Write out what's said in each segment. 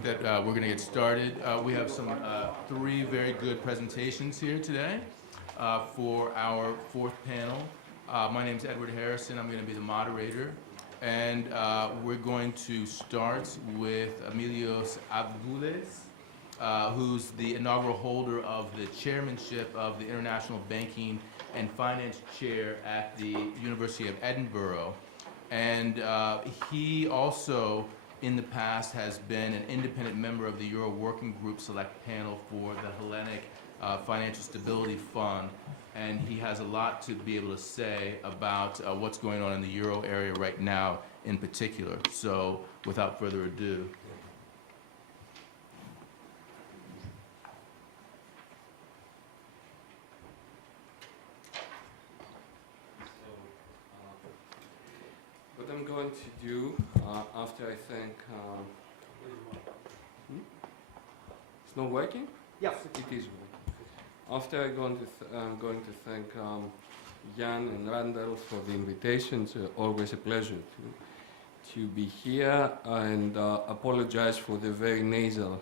think that we're going to get started. We have some three very good presentations here today for our fourth panel. My name is Edward Harrison. I'm going to be the moderator. And we're going to start with Emilios Avgouleas, who's the inaugural holder of the chairmanship of the International Banking and Finance Chair at the University of Edinburgh. And he also, in the past, has been an independent member of the Euro Working Group Select Panel for the Hellenic Financial Stability Fund. And he has a lot to be able to say about what's going on in the Euro area right now in particular. So without further ado. What I'm going to do after I thank... It's not working? Yes. It is working. After I'm going to thank Jan and Randall for the invitation. It's always a pleasure to be here, and apologize for the very nasal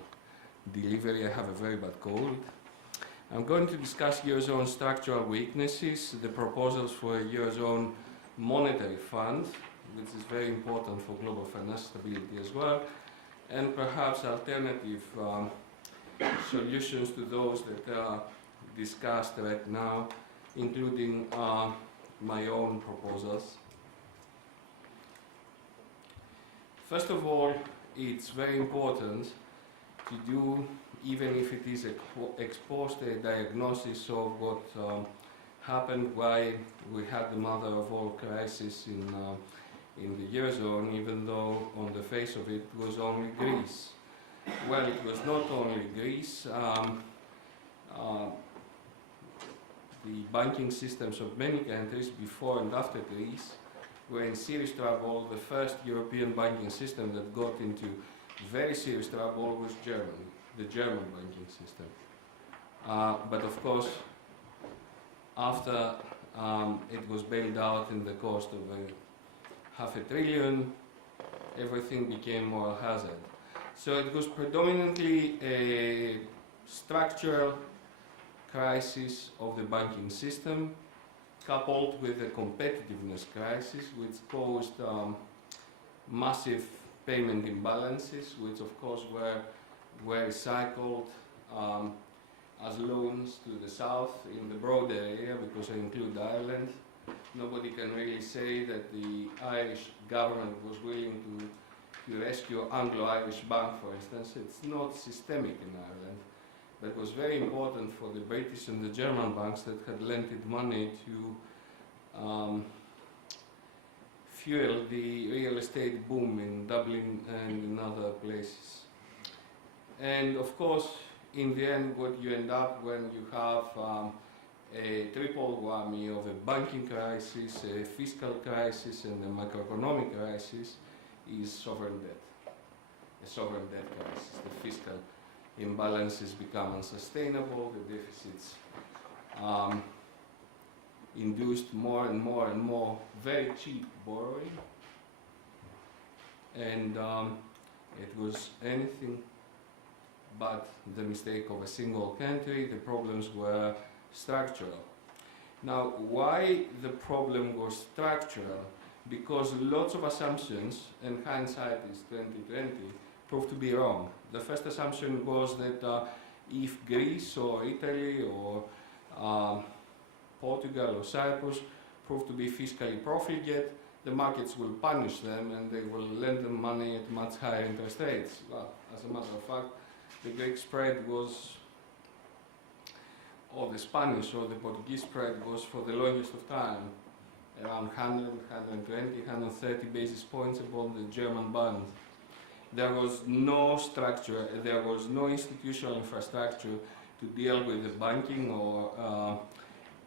delivery. I have a very bad cold. I'm going to discuss Eurozone structural weaknesses, the proposals for a Eurozone monetary fund, which is very important for global financial stability as well, and perhaps alternative solutions to those that are discussed right now, including my own proposals. First of all, it's very important to do, even if it is exposed, a diagnosis of what happened, why we had the mother of all crises in the Eurozone, even though on the face of it was only Greece. Well, it was not only Greece. The banking systems of many countries before and after Greece were in serious trouble. The first European banking system that got into very serious trouble was Germany, the German banking system. But of course, after it was bailed out in the cost of $500 billion, everything became moral hazard. So it was predominantly a structural crisis of the banking system, coupled with a competitiveness crisis, which caused massive payment imbalances, which of course were recycled as loans to the south in the broader area, because I include Ireland. Nobody can really say that the Irish government was willing to rescue Anglo-Irish Bank, for instance. It's not systemic in Ireland, but was very important for the British and the German banks that had lent it money to fuel the real estate boom in Dublin and in other places. And of course, in the end, what you end up when you have a triple whammy of a banking crisis, a fiscal crisis, and a macroeconomic crisis is sovereign debt. A sovereign debt crisis, the fiscal imbalances become unsustainable, the deficits induced more and more very cheap borrowing, and it was anything but the mistake of a single country. The problems were structural. Now, why the problem was structural? Because lots of assumptions, and hindsight is 2020, proved to be wrong. The first assumption was that if Greece or Italy or Portugal or Cyprus prove to be fiscally profligate, the markets will punish them and they will lend them money at much higher interest rates. Well, as a matter of fact, the Greek spread was, or the Spanish or the Portuguese spread was for the longest of time around 100, 120, 130 basis points above the German bond. There was no structure, there was no institutional infrastructure to deal with the banking or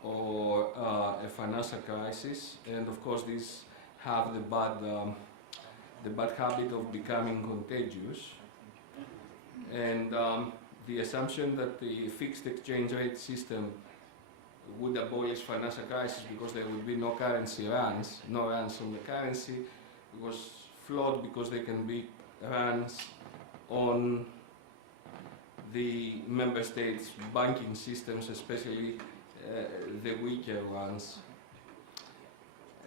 a financial crisis, and of course these have the bad habit of becoming contagious. And the assumption that the fixed exchange rate system would abolish financial crisis because there would be no currency runs, no runs on the currency, was flawed, because they can be runs on the member states' banking systems, especially the weaker ones.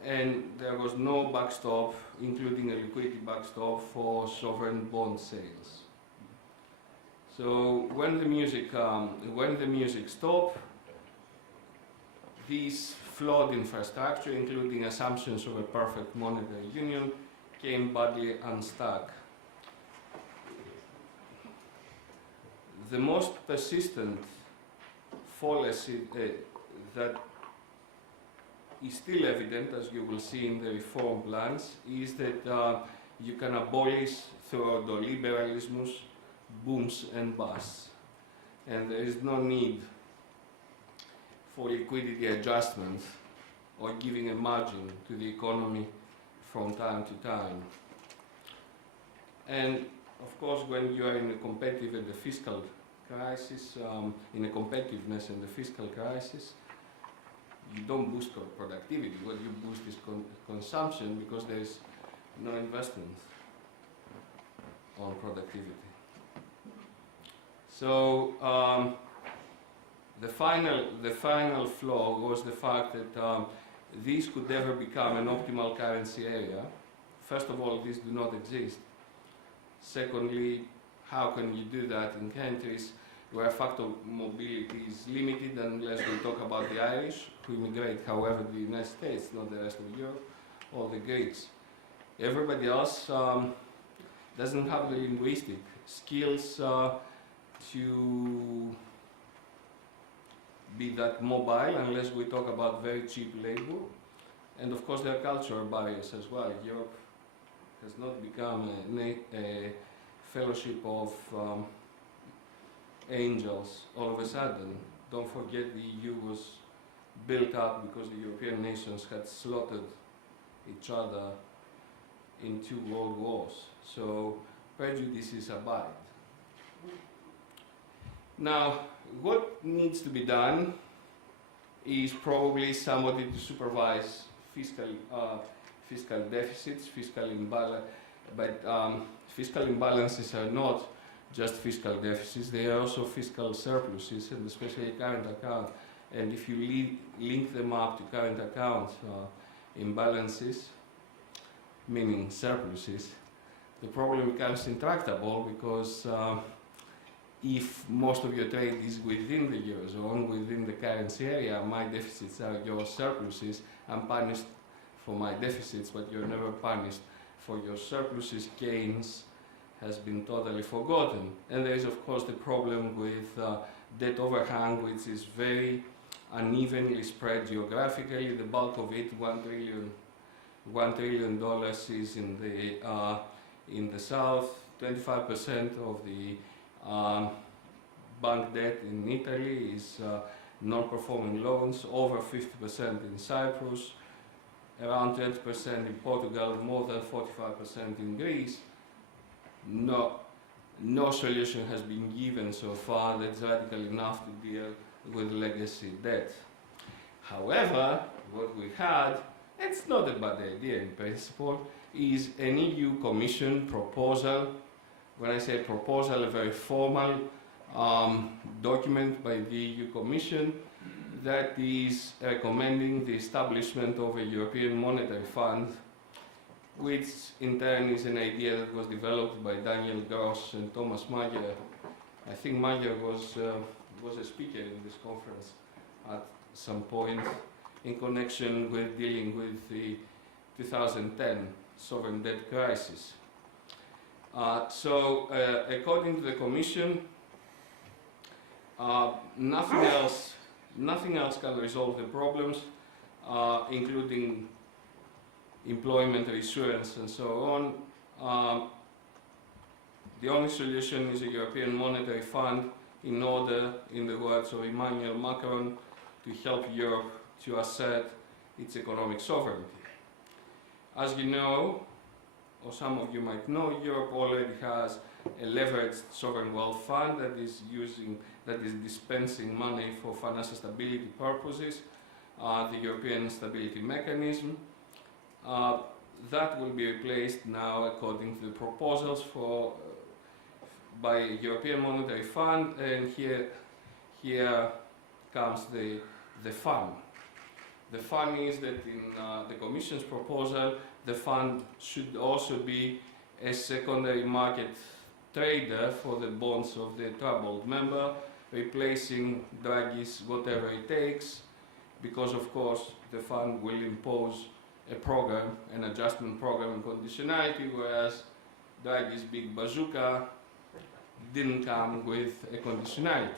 And there was no backstop, including a liquidity backstop for sovereign bond sales. So when the music stopped, this flawed infrastructure, including assumptions of a perfect monetary union, came badly unstuck. The most persistent fallacy that is still evident, as you will see in the reform plans, is that you can abolish pseudo-liberalismus, booms and busts. And there is no need for liquidity adjustment or giving a margin to the economy from time to time. And of course, when you are in a competitive and the fiscal crisis, in a competitiveness and the fiscal crisis, you don't boost productivity. What you boost is consumption, because there is no investment on productivity. So the final flaw was the fact that these could never become an optimal currency area. First of all, these do not exist. Secondly, how can you do that in countries where factor mobility is limited, unless we talk about the Irish, who immigrate, however, to the United States, not the rest of Europe, or the Greeks. Everybody else doesn't have the linguistic skills to be that mobile, unless we talk about very cheap labor. And of course, there are cultural barriers as well. Europe has not become a fellowship of angels all of a sudden. Don't forget, the EU was built up because the European nations had slaughtered each other in 2 world wars. So prejudices abide. Now, what needs to be done is probably somebody to supervise fiscal deficits, fiscal imbalance. But fiscal imbalances are not just fiscal deficits, they are also fiscal surpluses, and especially current account. And if you link them up to current account imbalances, meaning surpluses, the problem becomes intractable, because if most of your trade is within the Eurozone, within the currency area, my deficits are your surpluses, I'm punished for my deficits, but you're never punished for your surpluses. Gains has been totally forgotten. And there is, of course, the problem with debt overhang, which is very unevenly spread geographically. The bulk of it, $1 trillion is in the south. 25% of the bank debt in Italy is non-performing loans. Over 50% in Cyprus. Around 20% in Portugal. More than 45% in Greece. No solution has been given so far that's radical enough to deal with legacy debt. However, what we had, it's not a bad idea in principle, is an EU Commission proposal. When I say proposal, a very formal document by the EU Commission that is recommending the establishment of a European Monetary Fund, which in turn is an idea that was developed by Daniel Gross and Thomas Mayer. I think Mayer was a speaker in this conference at some point in connection with dealing with the 2010 sovereign debt crisis. According to the Commission, nothing else can resolve the problems, including employment, insurance, and so on. The only solution is a European Monetary Fund, in order, in the words of Emmanuel Macron, to help Europe to assert its economic sovereignty. As you know, or some of you might know, Europe already has a leveraged sovereign wealth fund that is dispensing money for financial stability purposes, the European Stability Mechanism. That will be replaced now, according to the proposals, by a European Monetary Fund, and here comes the fun. The fun is that in the Commission's proposal, the fund should also be a secondary market trader for the bonds of the troubled member, replacing Draghi's whatever it takes, because of course the fund will impose a program, an adjustment program and conditionality, whereas Draghi's big bazooka didn't come with a conditionality.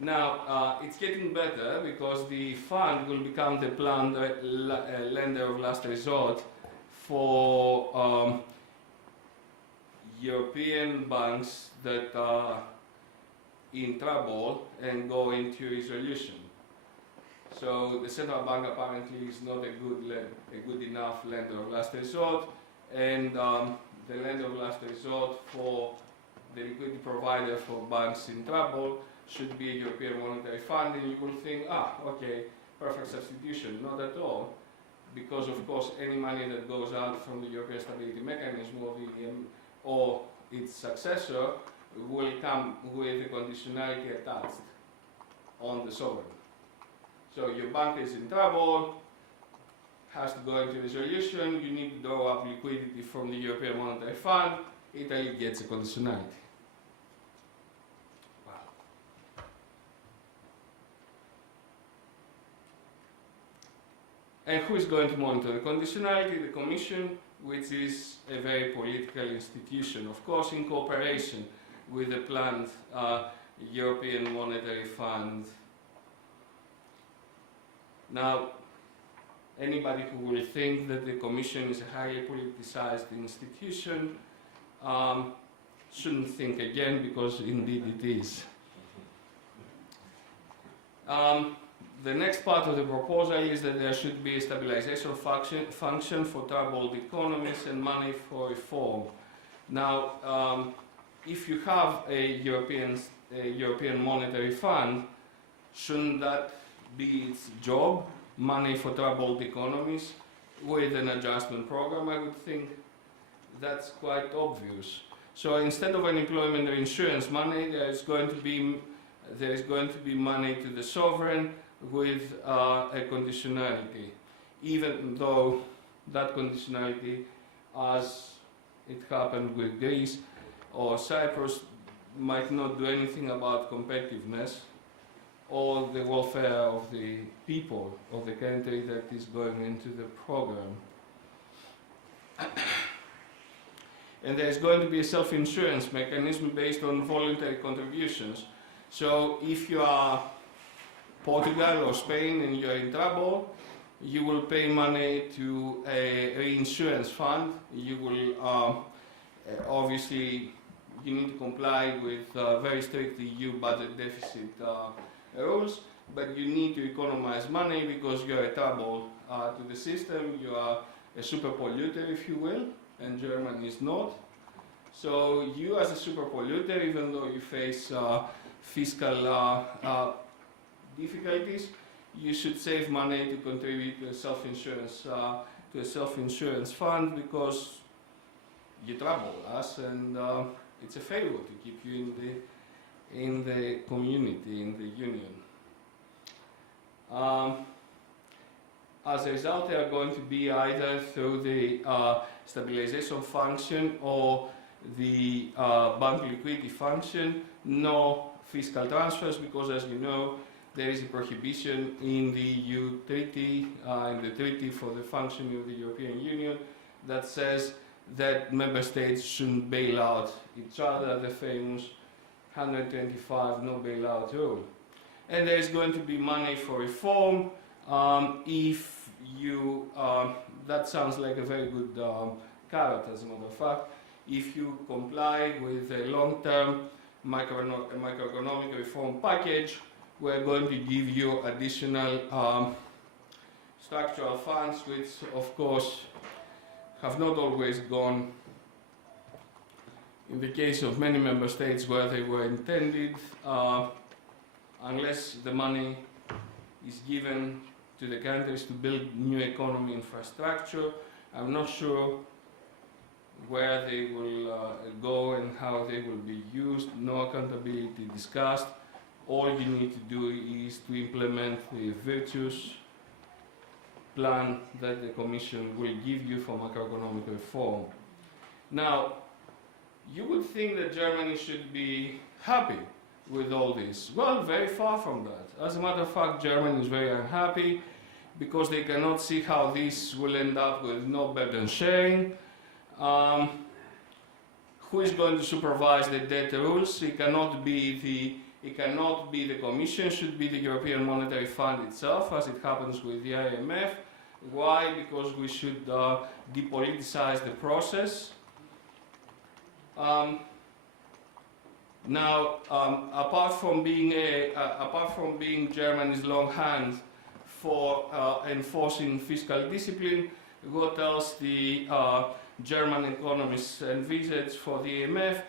Now, it's getting better because the fund will become the planned lender of last resort for European banks that are in trouble and go into resolution. So the central bank apparently is not a good enough lender of last resort, and the lender of last resort for the liquidity provider for banks in trouble should be a European Monetary Fund, and you will think, okay, perfect substitution. Not at all, because of course any money that goes out from the European Stability Mechanism or its successor will come with a conditionality attached on the sovereign. So your bank is in trouble, has to go into resolution, you need to draw up liquidity from the European Monetary Fund, Italy gets a conditionality. Wow. And who is going to monitor the conditionality? The Commission, which is a very political institution, of course in cooperation with the planned European Monetary Fund. Now, anybody who will think that the Commission is a highly politicized institution shouldn't think again, because indeed it is. The next part of the proposal is that there should be a stabilization function for troubled economies and money for reform. Now, if you have a European Monetary Fund, shouldn't that be its job? Money for troubled economies with an adjustment program? I would think that's quite obvious. So instead of unemployment or insurance money, there is going to be money to the sovereign with a conditionality, even though that conditionality, as it happened with Greece or Cyprus, might not do anything about competitiveness or the welfare of the people of the country that is going into the program. And there is going to be a self-insurance mechanism based on voluntary contributions. So if you are Portugal or Spain and you're in trouble, you will pay money to a reinsurance fund. You will obviously, you need to comply with very strict EU budget deficit rules, but you need to economize money because you're a trouble to the system. You are a super polluter, if you will, and Germany is not. So you as a super polluter, even though you face fiscal difficulties, you should save money to contribute to a self-insurance fund, because you trouble us, and it's a favor to keep you in the community, in the union. As a result, they are going to be either through the stabilization function or the bank liquidity function, no fiscal transfers, because as you know, there is a prohibition in the EU treaty, in the treaty for the functioning of the European Union, that says that member states shouldn't bail out each other, the famous 125 no bailout rule. And there is going to be money for reform. If you, that sounds like a very good carrot, as a matter of fact. If you comply with a long-term macroeconomic reform package, we're going to give you additional structural funds, which of course have not always gone, in the case of many member states, where they were intended, unless the money is given to the countries to build new economy infrastructure. I'm not sure where they will go and how they will be used, no accountability discussed. All you need to do is to implement the virtuous plan that the Commission will give you for macroeconomic reform. Now, you would think that Germany should be happy with all this. Well, very far from that. As a matter of fact, Germany is very unhappy because they cannot see how this will end up with no burden sharing. Who is going to supervise the debt rules? It cannot be the Commission, it should be the European Monetary Fund itself, as it happens with the IMF. Why? Because we should depoliticize the process. Now, apart from being Germany's long hand for enforcing fiscal discipline, what else the German economists envisage for the IMF?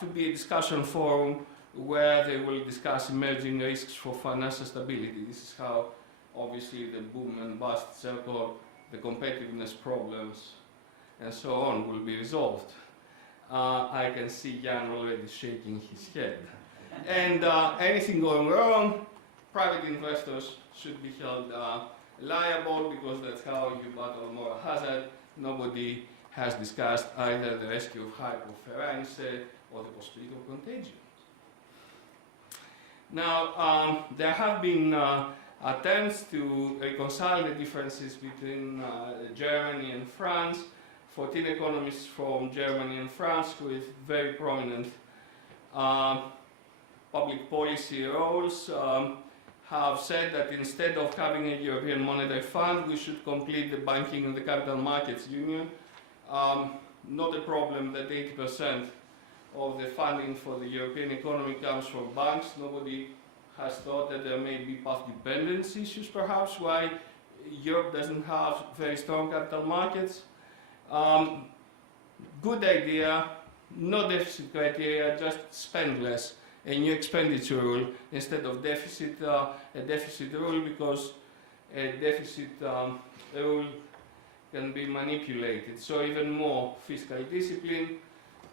To be a discussion forum where they will discuss emerging risks for financial stability. This is how, obviously, the boom and bust circle, the competitiveness problems, and so on will be resolved. I can see Jan already shaking his head. And anything going wrong, private investors should be held liable, because that's how you battle moral hazard. Nobody has discussed either the rescue of hypoferaency or the possibility of contagion. Now, there have been attempts to reconcile the differences between Germany and France. 14 economists from Germany and France with very prominent public policy roles have said that instead of having a European Monetary Fund, we should complete the banking and the capital markets union. Not a problem that 80% of the funding for the European economy comes from banks. Nobody has thought that there may be path dependence issues, perhaps, why Europe doesn't have very strong capital markets. Good idea, no deficit criteria, just spend less. A new expenditure rule instead of deficit, a deficit rule, because a deficit rule can be manipulated. So even more fiscal discipline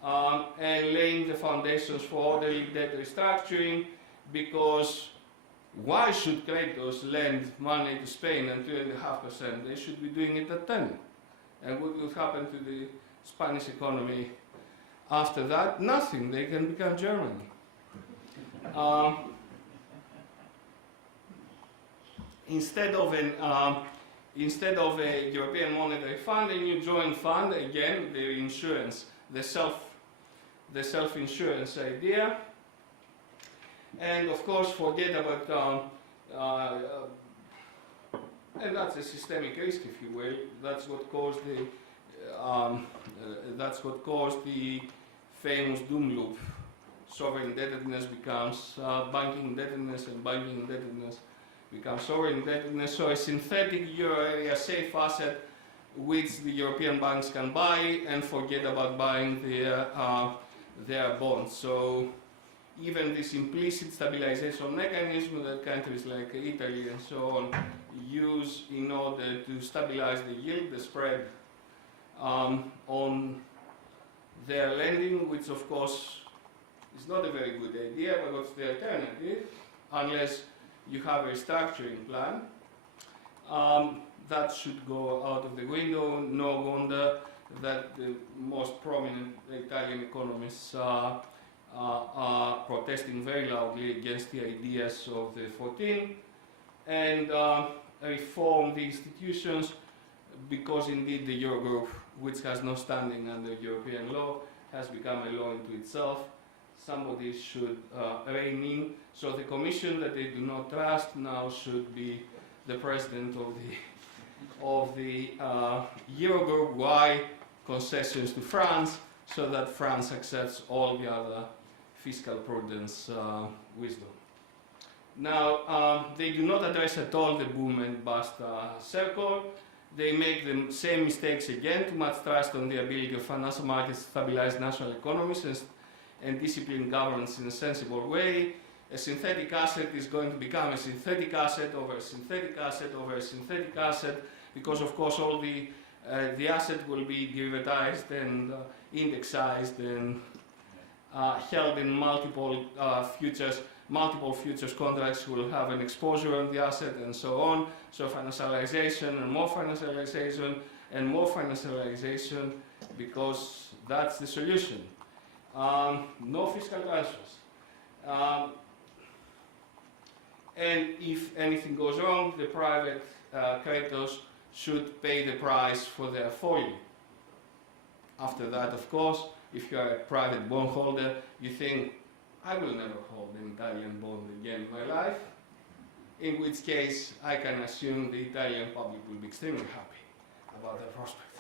and laying the foundations for orderly debt restructuring, because why should creditors lend money to Spain at 2.5%? They should be doing it at 10%. And what will happen to the Spanish economy after that? Nothing. They can become Germany. Instead of a European Monetary Fund, a new joint fund, again, the insurance, the self-insurance idea. And of course, forget about and that's a systemic risk, if you will. That's what caused the famous doom loop. Sovereign indebtedness becomes banking indebtedness, and banking indebtedness becomes sovereign indebtedness. So a synthetic euro area safe asset which the European banks can buy and forget about buying their bonds. So even this implicit stabilization mechanism that countries like Italy and so on use in order to stabilize the yield, the spread on their lending, which of course is not a very good idea, but what's the alternative? Unless you have a restructuring plan, that should go out of the window. No wonder that the most prominent Italian economists are protesting very loudly against the ideas of the 14 and reform the institutions, because indeed the Eurogroup, which has no standing under European law, has become a law into itself. Somebody should rein in. So the Commission that they do not trust now should be the president of the Eurogroup. Why? Concessions to France, so that France accepts all the other fiscal prudence wisdom. Now, they do not address at all the boom and bust circle. They make the same mistakes again, too much trust on the ability of financial markets to stabilize national economies and discipline governments in a sensible way. A synthetic asset is going to become a synthetic asset over a synthetic asset over a synthetic asset, because of course all the the asset will be derivatized and indexized and held in multiple futures. Multiple futures contracts will have an exposure on the asset and so on. So financialization and more financialization and more financialization, because that's the solution. No fiscal transfers. And if anything goes wrong, the private creditors should pay the price for their folly. After that, of course, if you are a private bondholder, you think, I will never hold an Italian bond again in my life, in which case I can assume the Italian public will be extremely happy about that prospect.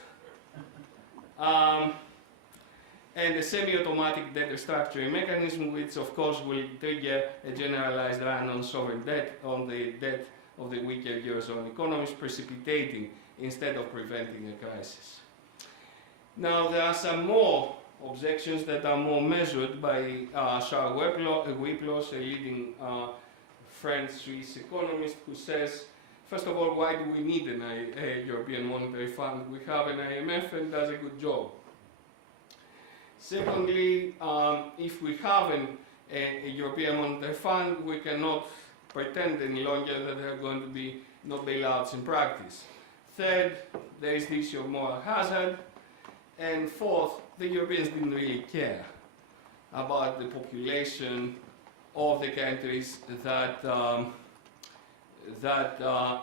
And a semi-automatic debt restructuring mechanism, which of course will trigger a generalized run on sovereign debt, on the debt of the weaker Eurozone economies, precipitating instead of preventing a crisis. Now there are some more objections that are more measured by Charles Wiplos, a leading French-Swiss economist, who says, first of all, why do we need a European Monetary Fund? We have an IMF and it does a good job. Secondly, if we have a European Monetary Fund, we cannot pretend any longer that there are going to be no bailouts in practice. Third, there is the issue of moral hazard. And fourth, the Europeans didn't really care about the population of the countries that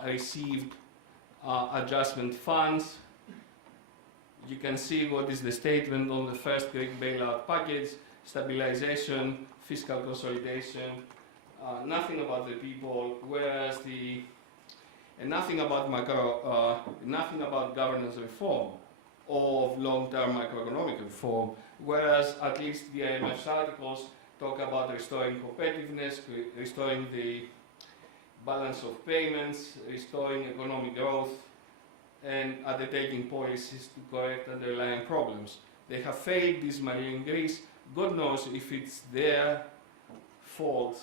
received adjustment funds. You can see what is the statement on the first Greek bailout package: stabilization, fiscal consolidation, nothing about the people, whereas and nothing about nothing about governance reform of long-term macroeconomic reform, whereas at least the IMF's articles talk about restoring competitiveness, restoring the balance of payments, restoring economic growth, and undertaking policies to correct underlying problems. They have failed dismally in Greece. God knows if it's their fault,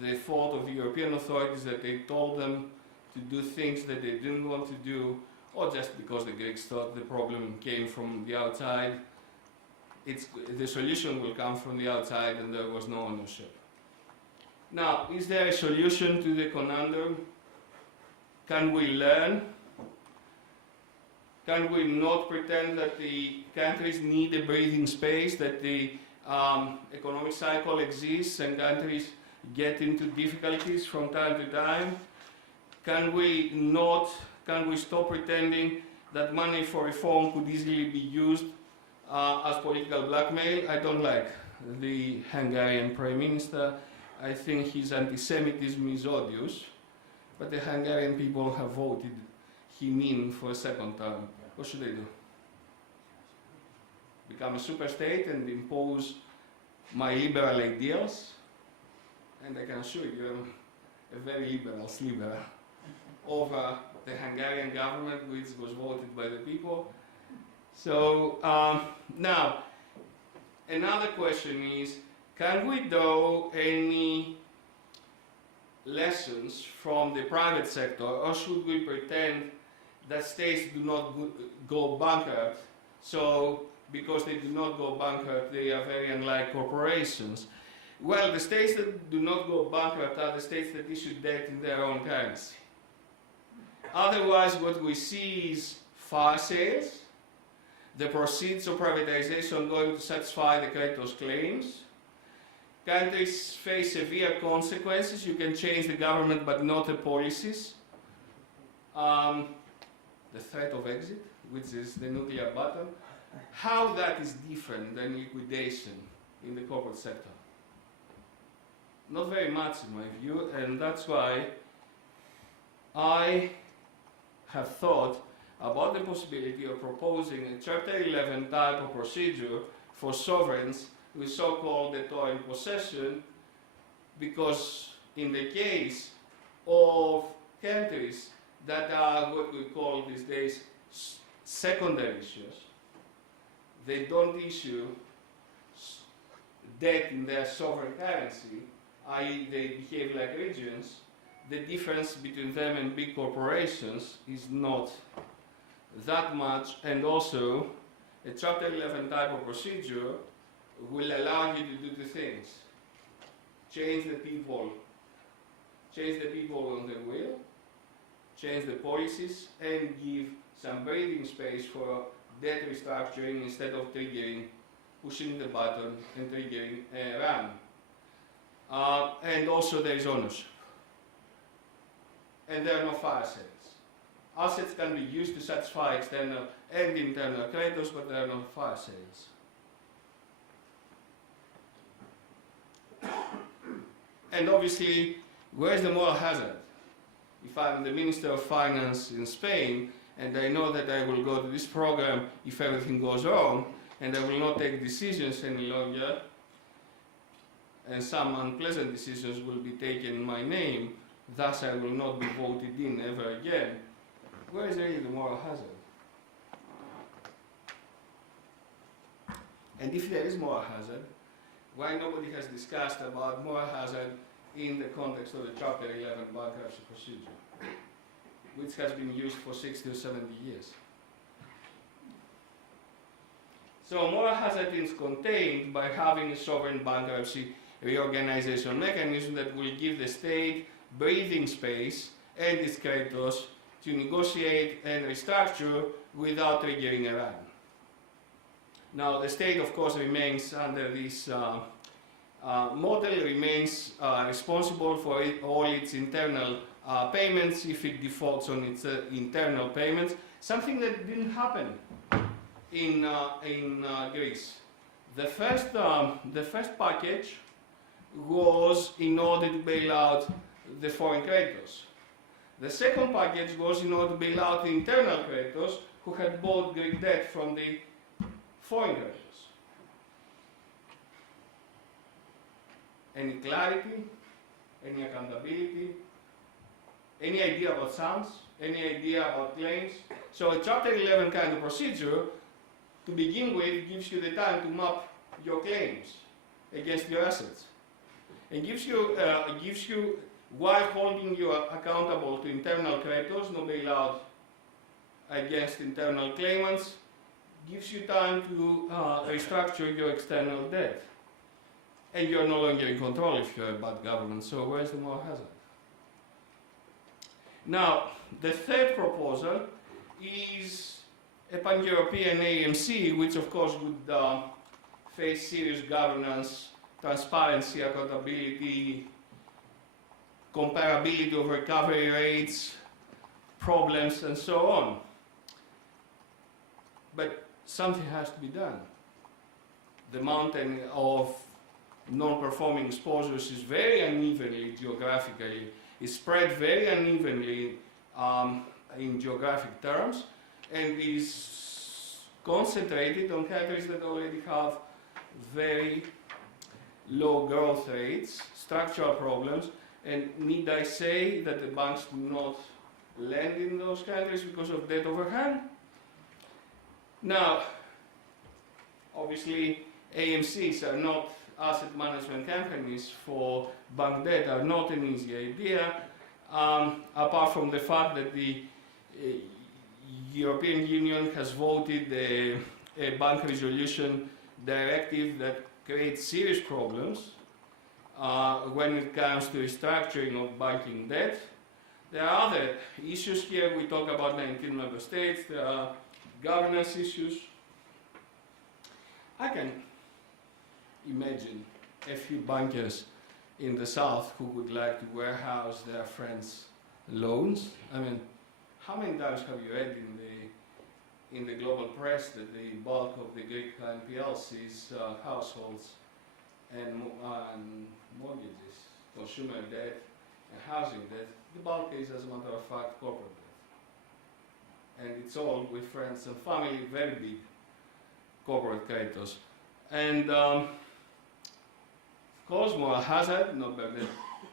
the fault of the European authorities that they told them to do things that they didn't want to do, or just because the Greeks thought the problem came from the outside. The solution will come from the outside, and there was no ownership. Now, is there a solution to the conundrum? Can we learn? Can we not pretend that the countries need a breathing space, that the economic cycle exists and countries get into difficulties from time to time? Can we stop pretending that money for reform could easily be used as political blackmail? I don't like the Hungarian Prime Minister. I think his anti-Semitism is odious, but the Hungarian people have voted him in for a second term. What should they do? Become a superstate and impose my liberal ideals? And I can assure you I'm a very liberal sliver over the Hungarian government, which was voted by the people. So now, another question is, can we draw any lessons from the private sector, or should we pretend that states do not go bankrupt, so because they do not go bankrupt, they are very unlike corporations? Well, the states that do not go bankrupt are the states that issue debt in their own currency. Otherwise, what we see is fire sales, the proceeds of privatization going to satisfy the creditors' claims. Countries face severe consequences. You can change the government, but not the policies. The threat of exit, which is the nuclear button. How that is different than liquidation in the corporate sector? Not very much, in my view, and that's why I have thought about the possibility of proposing a Chapter 11 type of procedure for sovereigns with so-called debtor in possession, because in the case of countries that are what we call these days secondary issues, they don't issue debt in their sovereign currency, i.e. they behave like regions. The difference between them and big corporations is not that much, and also a Chapter 11 type of procedure will allow you to do two things. Change the people on the wheel, change the policies, and give some breathing space for debt restructuring instead of pushing the button and triggering a run. And also there is ownership. And there are no fire sales. Assets can be used to satisfy external and internal creditors, but there are no fire sales. And obviously, where's the moral hazard? If I'm the Minister of Finance in Spain, and I know that I will go to this program if everything goes wrong, and I will not take decisions any longer, and some unpleasant decisions will be taken in my name, thus I will not be voted in ever again. Where is really the moral hazard? And if there is moral hazard, why nobody has discussed about moral hazard in the context of the Chapter 11 bankruptcy procedure, which has been used for 60 or 70 years? So moral hazard is contained by having a sovereign bankruptcy reorganization mechanism that will give the state breathing space and its creditors to negotiate and restructure without triggering a run. Now the state of course remains under this model, remains responsible for all its internal payments if it defaults on its internal payments, something that didn't happen in Greece. The first package was in order to bail out the foreign creditors. The second package was in order to bail out the internal creditors who had bought Greek debt from the foreign creditors. Any clarity? Any accountability? Any idea about sums? Any idea about claims? So a Chapter 11 kind of procedure, to begin with, gives you the time to map your claims against your assets. And gives you, while holding you accountable to internal creditors, no bailout against internal claimants, gives you time to restructure your external debt. And you're no longer in control if you're a bad government, so where's the moral hazard? Now, the third proposal is a pan-European AMC, which of course would face serious governance, transparency, accountability, comparability of recovery rates, problems, and so on. But something has to be done. The mountain of non-performing exposures is very unevenly geographically, is spread very unevenly in geographic terms, and is concentrated on countries that already have very low growth rates, structural problems, and need I say that the banks do not lend in those countries because of debt overhang? Now, obviously, AMCs are not asset management companies for bank debt, are not an easy idea, apart from the fact that the European Union has voted a bank resolution directive that creates serious problems when it comes to restructuring of banking debt. There are other issues here. We talk about 19 member states. There are governance issues. I can imagine a few bankers in the south who would like to warehouse their friends' loans. I mean, how many times have you read in the global press that the bulk of the Greek NPLs is households and mortgages, consumer debt and housing debt? The bulk is, as a matter of fact, corporate debt. And it's all with friends and family, very big corporate creditors. And of course, moral hazard, no burden.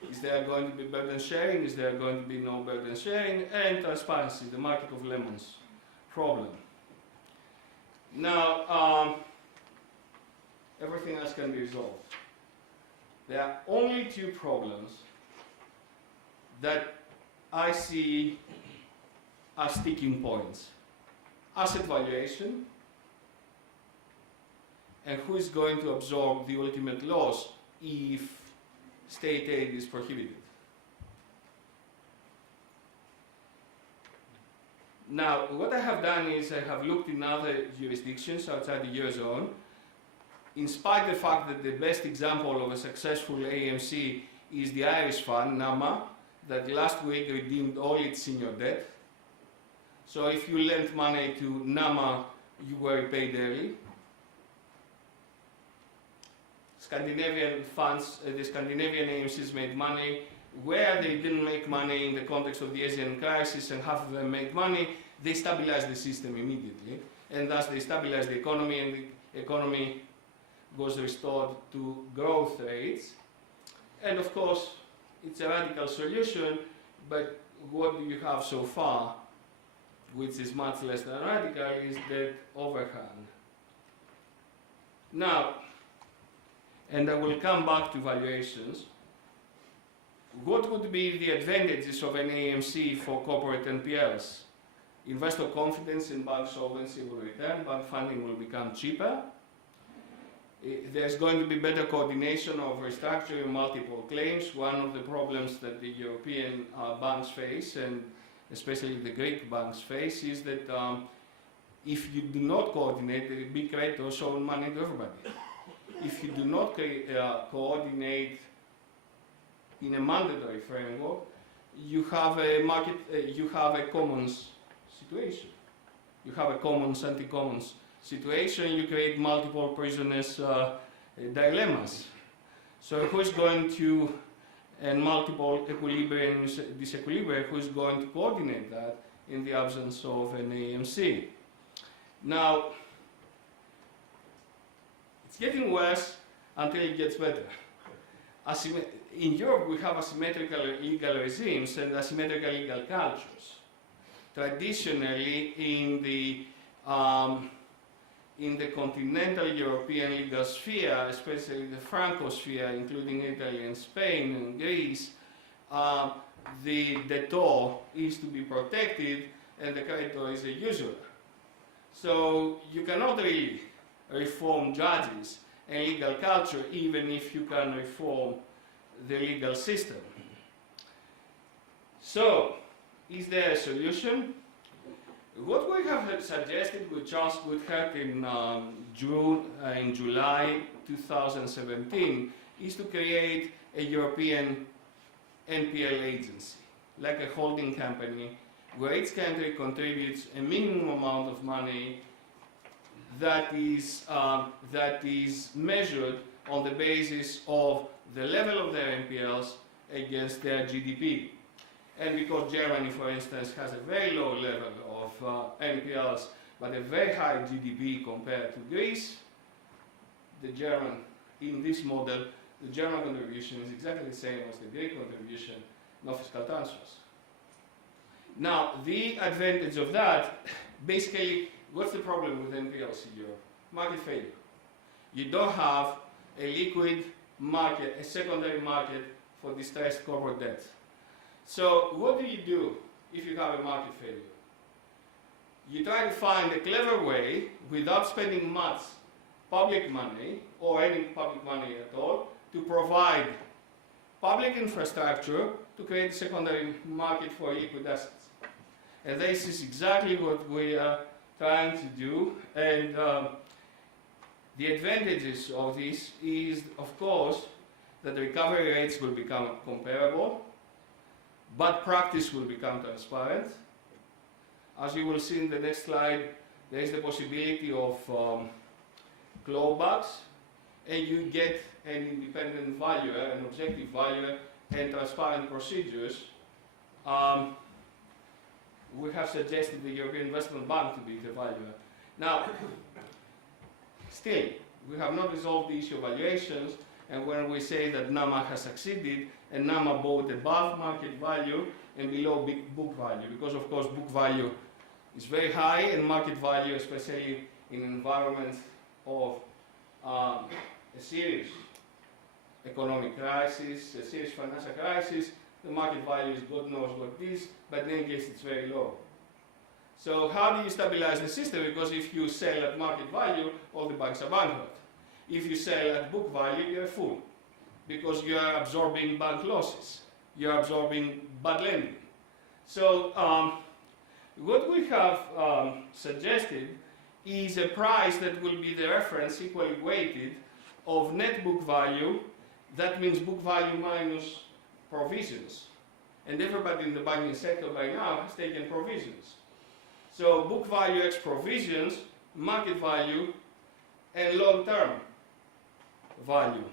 Is there going to be burden sharing? Is there going to be no burden sharing? And transparency, the market of lemons problem. Now, everything else can be resolved. There are only two problems that I see as sticking points. asset valuation, and who is going to absorb the ultimate loss if state aid is prohibited. Now, what I have done is I have looked in other jurisdictions outside the Eurozone. In spite of the fact that the best example of a successful AMC is the Irish fund, NAMA, that last week redeemed all its senior debt. So if you lent money to NAMA, you were repaid early. Scandinavian funds, the Scandinavian AMCs made money. Where they didn't make money in the context of the Asian crisis and half of them made money, they stabilized the system immediately. And thus they stabilized the economy, and the economy was restored to growth rates. And of course, it's a radical solution, but what do you have so far, which is much less than radical, is that overhang. Now, and I will come back to valuations. What would be the advantages of an AMC for corporate NPLs? Investor confidence in bank solvency will return, bank funding will become cheaper. There's going to be better coordination of restructuring multiple claims. One of the problems that the European banks face, and especially the Greek banks face, is that if you do not coordinate, the big creditors owe money to everybody. If you do not coordinate in a mandatory framework, you have a market, you have a commons situation. You have a commons anti-commons situation. You create multiple prisoners dilemmas. So who is going to, and multiple equilibriums, disequilibrium, who is going to coordinate that in the absence of an AMC? Now, it's getting worse until it gets better. In Europe, we have asymmetrical legal regimes and asymmetrical legal cultures. Traditionally, in the continental European legal sphere, especially the Franco sphere, including Italy and Spain and Greece, the debtor is to be protected and the creditor is a usurer. So you cannot really reform judges and legal culture, even if you can reform the legal system. So, is there a solution? What we have suggested with Charles Goodhart in July 2017 is to create a European NPL agency, like a holding company, where each country contributes a minimum amount of money that is measured on the basis of the level of their NPLs against their GDP. And because Germany, for instance, has a very low level of NPLs, but a very high GDP compared to Greece, in this model, the German contribution is exactly the same as the Greek contribution, no fiscal transfers. Now, the advantage of that, basically, what's the problem with NPLs in Europe? Market failure. You don't have a liquid market, a secondary market for distressed corporate debt. So what do you do if you have a market failure? You try to find a clever way, without spending much public money, or any public money at all, to provide public infrastructure to create a secondary market for liquid assets. And this is exactly what we are trying to do. And the advantages of this is, of course, that the recovery rates will become comparable, but practice will become transparent. As you will see in the next slide, there is the possibility of clawbacks, and you get an independent valuer, an objective valuer, and transparent procedures. We have suggested the European Investment Bank to be the valuer. Now, still, we have not resolved the issue of valuations, and when we say that NAMA has succeeded, and NAMA bought above market value and below book value, because of course book value is very high, and market value, especially in environments of a serious economic crisis, a serious financial crisis, the market value is God knows what it is, but in any case it's very low. So how do you stabilize the system? Because if you sell at market value, all the banks are bankrupt. If you sell at book value, you're a fool, because you are absorbing bank losses. You're absorbing bad lending. So what we have suggested is a price that will be the reference, equally weighted, of net book value. That means book value minus provisions. And everybody in the banking sector by now has taken provisions. So book value x provisions, market value, and long-term value,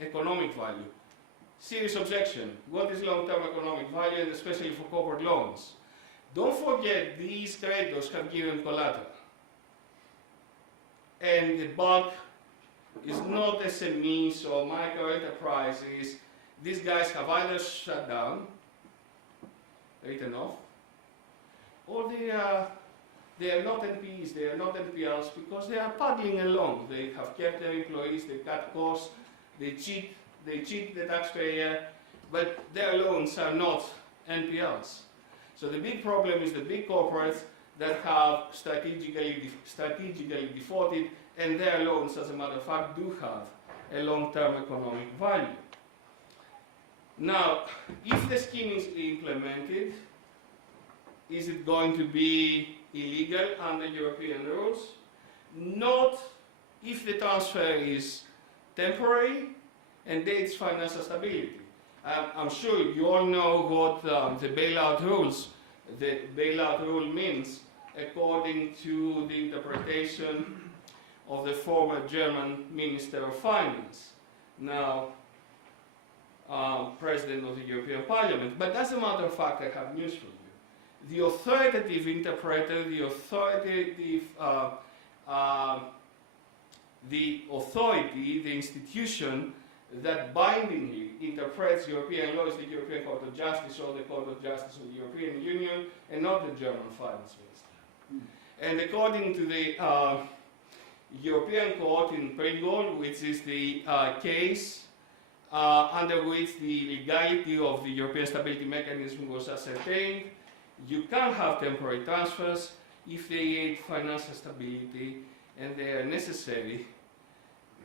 economic value. Serious objection. What is long-term economic value, and especially for corporate loans? Don't forget, these creditors have given collateral. And the bulk is not SMEs or micro enterprises. These guys have either shut down, written off, or they are not NPEs, they are not NPLs, because they are paddling along. They have kept their employees, they cut costs, they cheat the taxpayer, but their loans are not NPLs. So the big problem is the big corporates that have strategically defaulted, and their loans, as a matter of fact, do have a long-term economic value. Now, if the scheme is implemented, is it going to be illegal under European rules? Not if the transfer is temporary and dates financial stability. I'm sure you all know what the bailout rule means, according to the interpretation of the former German Minister of Finance, now President of the European Parliament. But as a matter of fact, I have news for you. The authoritative interpreter, the authority, the institution that bindingly interprets European law is the European Court of Justice, or the Court of Justice of the European Union, and not the German Finance Minister. And according to the European Court in Pringle, which is the case under which the legality of the European Stability Mechanism was ascertained, you can have temporary transfers if they aid financial stability and they are necessary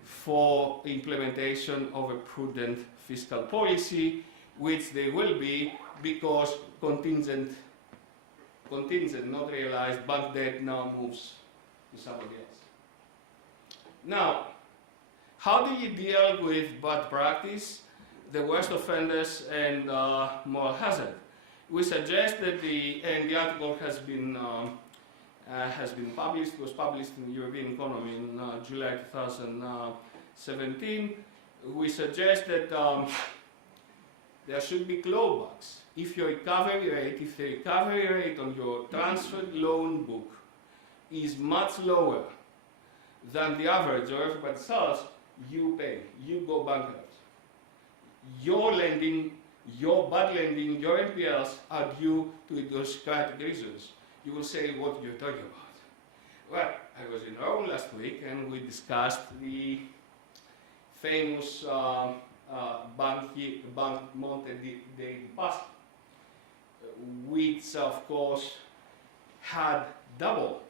for implementation of a prudent fiscal policy, which they will be, because contingent, not realized bank debt now moves to somebody else. Now, how do you deal with bad practice, the worst offenders, and moral hazard? We suggest that the article has been published, was published in the European Economy in July 2017. We suggest that there should be clawbacks. If the recovery rate on your transferred loan book is much lower than the average or everybody else, you pay, you go bankrupt. Your lending, your bad lending, your NPLs are due to idiosyncratic reasons. You will say, what you're talking about. Well, I was in Rome last week and we discussed the famous Bank Monte dei Paschi, which of course had double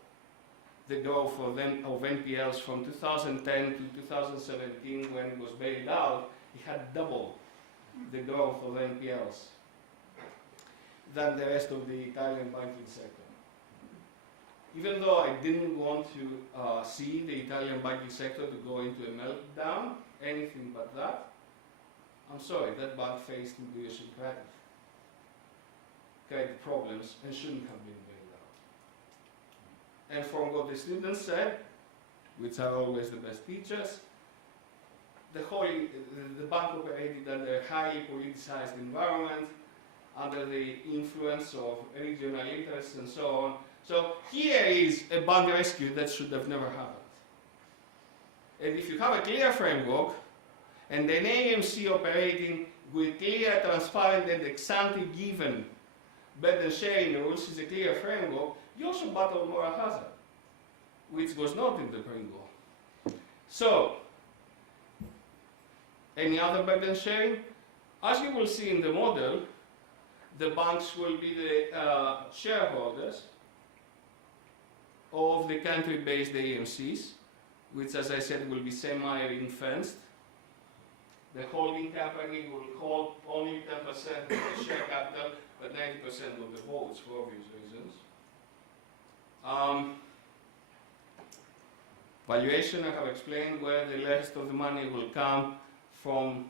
the growth of NPLs from 2010 to 2017 when it was bailed out. It had double the growth of NPLs than the rest of the Italian banking sector. Even though I didn't want to see the Italian banking sector to go into a meltdown, anything but that, I'm sorry, that bank faced idiosyncratic credit problems and shouldn't have been bailed out. And from what the students said, which are always the best teachers, the bank operated under a highly politicized environment, under the influence of regional interests and so on. So here is a bank rescue that should have never happened. And if you have a clear framework and an AMC operating with clear, transparent and ex-ante given burden sharing rules is a clear framework, you also battle moral hazard, which was not in the Pringle. So, any other burden sharing? As you will see in the model, the banks will be the shareholders, of the country-based AMCs, which, as I said, will be semi-ring-fenced. The holding company will hold only 10% of the share capital, but 90% of the votes for obvious reasons. Valuation, I have explained where the rest of the money will come from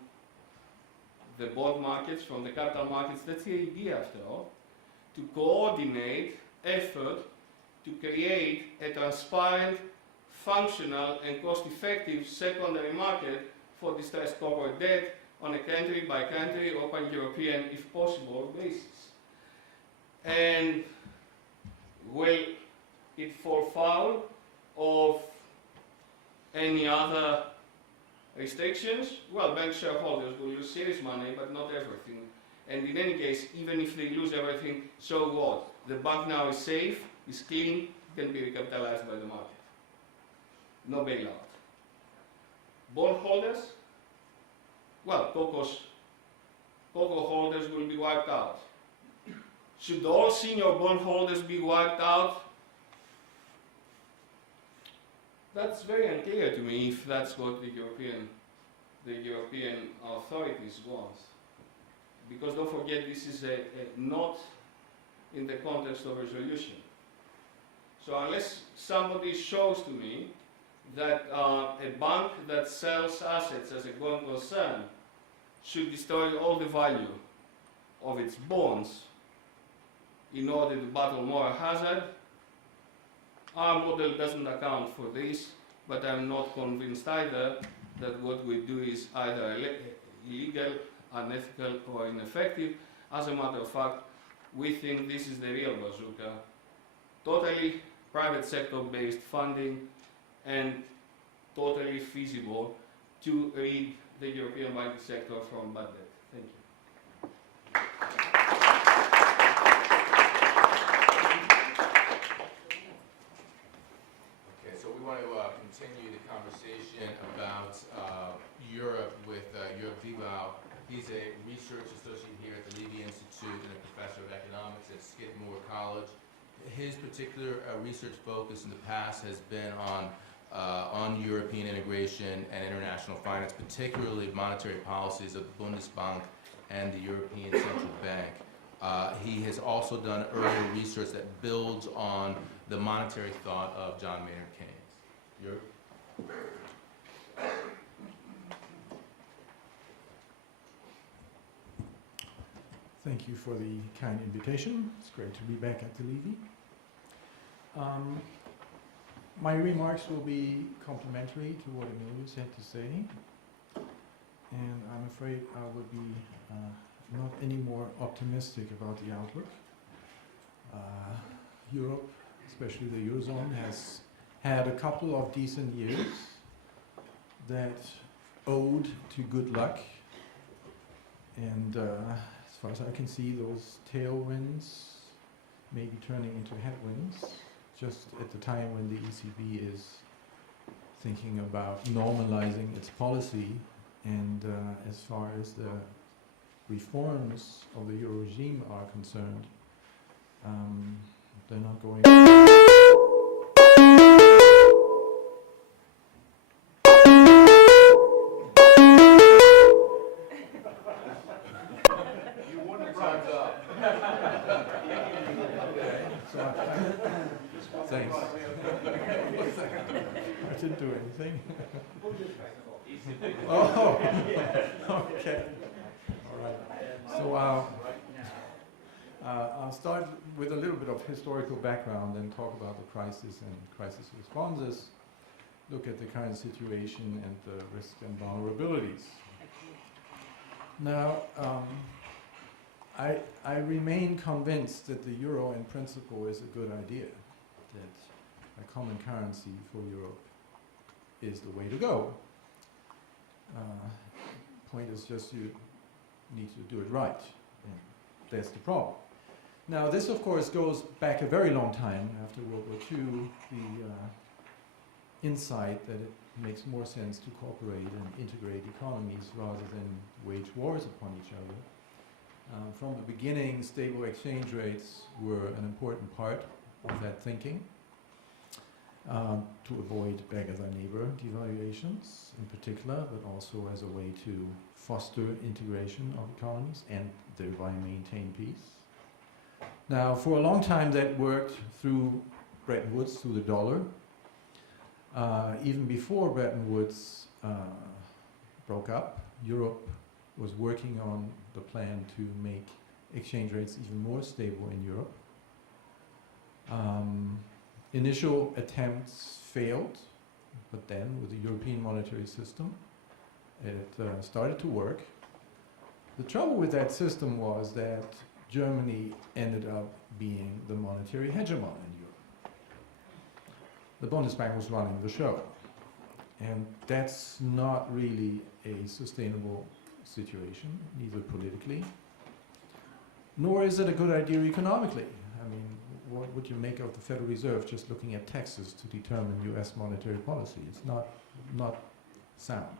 the bond markets, from the capital markets. That's the idea, after all, to coordinate effort to create a transparent, functional, and cost-effective secondary market for distressed corporate debt on a country-by-country or pan-European, if possible, basis. And will it fall foul of any other restrictions? Well, bank shareholders will lose serious money, but not everything. And in any case, even if they lose everything, so what? The bank now is safe, is clean, can be recapitalized by the market. No bailout. Bondholders? Well, COCO holders will be wiped out. Should all senior bondholders be wiped out? That's very unclear to me if that's what the European authorities want. Because don't forget, this is not in the context of resolution. So unless somebody shows to me that a bank that sells assets as a going concern should destroy all the value of its bonds in order to battle moral hazard, our model doesn't account for this, but I'm not convinced either that what we do is either illegal, unethical, or ineffective. As a matter of fact, we think this is the real bazooka. Totally private sector based funding and totally feasible to rid the European banking sector from bad debt. Thank you. Okay, so we want to continue the conversation about Europe with Jörg Bibow. He's a research associate here at the Levy Institute and a professor of economics at Skidmore College. His particular research focus in the past has been on European integration and international finance, particularly monetary policies of the Bundesbank and the European Central Bank. He has also done earlier research that builds on the monetary thought of John Maynard Keynes. Jörg? Thank you for the kind invitation. It's great to be back at the Levy. My remarks will be complementary to what Emilios had to say, and I'm afraid I would be not any more optimistic about the outlook. Europe, especially the Eurozone, has had a couple of decent years that owed to good luck, and as far as I can see, those tailwinds may be turning into headwinds just at the time when the ECB is thinking about normalizing its policy, and as far as the reforms of the Euro regime are concerned, they're not going. Thanks. I didn't do anything. Oh, okay. All right. So I'll start with a little bit of historical background and talk about the crisis and crisis responses, look at the current situation and the risks and vulnerabilities. Now, I remain convinced that the euro in principle is a good idea, that a common currency for Europe is the way to go. Point is just you need to do it right, and that's the problem. Now this of course goes back a very long time. After World War II, the insight that it makes more sense to cooperate and integrate economies rather than wage wars upon each other. From the beginning, stable exchange rates were an important part of that thinking. to avoid beggar-thy-neighbor devaluations in particular, but also as a way to foster integration of economies and thereby maintain peace. Now, for a long time that worked through Bretton Woods, through the dollar. Even before Bretton Woods broke up, Europe was working on the plan to make exchange rates even more stable in Europe. Initial attempts failed, but then with the European monetary system, it started to work. The trouble with that system was that Germany ended up being the monetary hegemon in Europe. The Bundesbank was running the show. And that's not really a sustainable situation, neither politically, nor is it a good idea economically. I mean, what would you make of the Federal Reserve just looking at taxes to determine US monetary policy? It's not sound.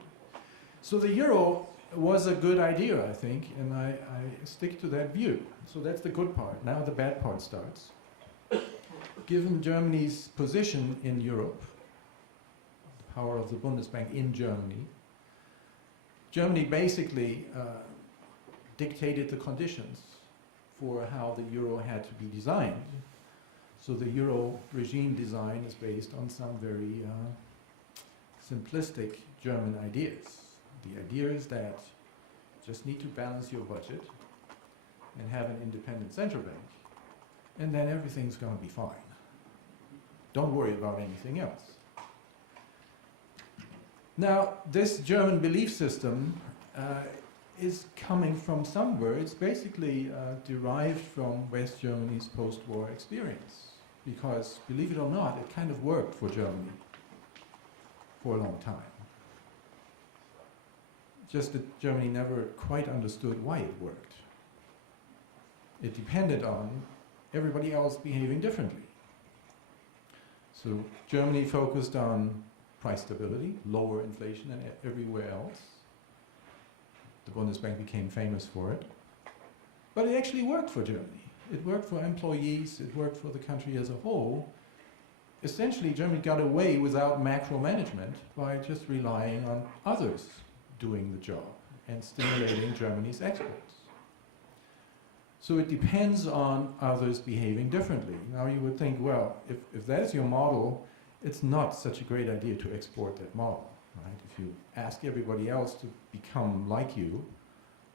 So the euro was a good idea, I think, and I stick to that view. So that's the good part. Now the bad part starts. Given Germany's position in Europe, the power of the Bundesbank in Germany, Germany basically dictated the conditions for how the euro had to be designed. So the euro regime design is based on some very simplistic German ideas. The idea is that you just need to balance your budget and have an independent central bank, and then everything's going to be fine. Don't worry about anything else. Now, this German belief system is coming from somewhere. It's basically derived from West Germany's post-war experience, because, believe it or not, it kind of worked for Germany for a long time. Just that Germany never quite understood why it worked. It depended on everybody else behaving differently. So Germany focused on price stability, lower inflation than everywhere else. The Bundesbank became famous for it. But it actually worked for Germany. It worked for employees, it worked for the country as a whole. Essentially, Germany got away without macro management by just relying on others doing the job and stimulating Germany's exports. So it depends on others behaving differently. Now you would think, well, if that is your model, it's not such a great idea to export that model, right? If you ask everybody else to become like you,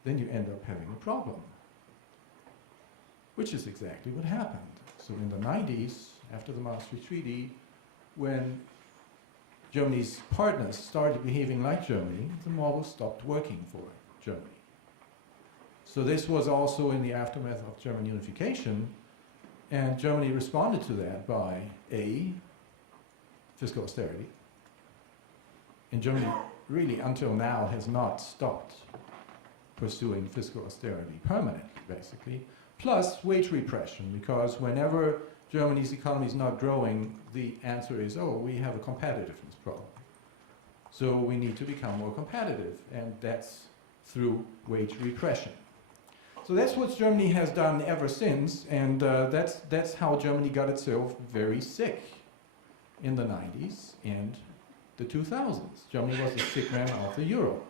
then you end up having a problem, which is exactly what happened. So in the 90s, after the Maastricht Treaty, when Germany's partners started behaving like Germany, the model stopped working for Germany. So this was also in the aftermath of German unification, and Germany responded to that by A, fiscal austerity. And Germany really until now has not stopped pursuing fiscal austerity permanently, basically, plus wage repression, because whenever Germany's economy is not growing, the answer is, oh, we have a competitiveness problem. So we need to become more competitive, and that's through wage repression. So that's what Germany has done ever since, and that's how Germany got itself very sick in the 90s and the 2000s. Germany was the sick man of the euro.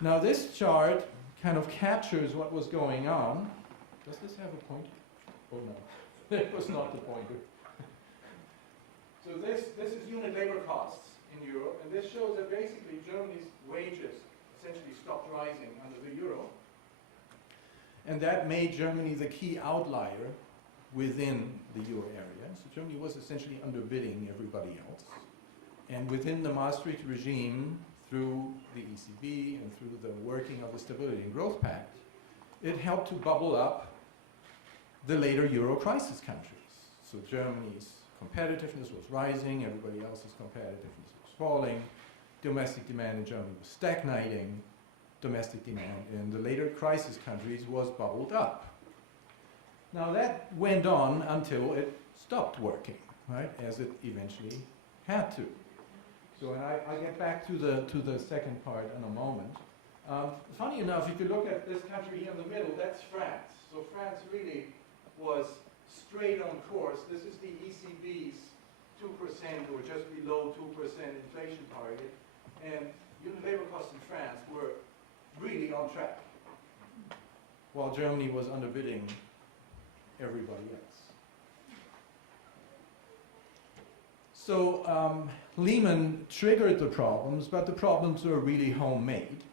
Now this chart kind of captures what was going on. Does this have a pointer? Oh no. That was not the pointer. So this is unit labor costs in Europe, and this shows that basically Germany's wages essentially stopped rising under the euro. And that made Germany the key outlier within the euro area. So Germany was essentially underbidding everybody else. And within the Maastricht regime, through the ECB and through the working of the Stability and Growth Pact, it helped to bubble up the later euro crisis countries. So Germany's competitiveness was rising, everybody else's competitiveness was falling, domestic demand in Germany was stagnating, domestic demand in the later crisis countries was bubbled up. Now that went on until it stopped working, right, as it eventually had to. So, and I'll get back to the second part in a moment. Funny enough, if you look at this country here in the middle, that's France. So France really was straight on course. This is the ECB's 2% just below 2% inflation target, and unit labor costs in France were really on track, while Germany was underbidding everybody else. So Lehman triggered the problems, but the problems were really homemade.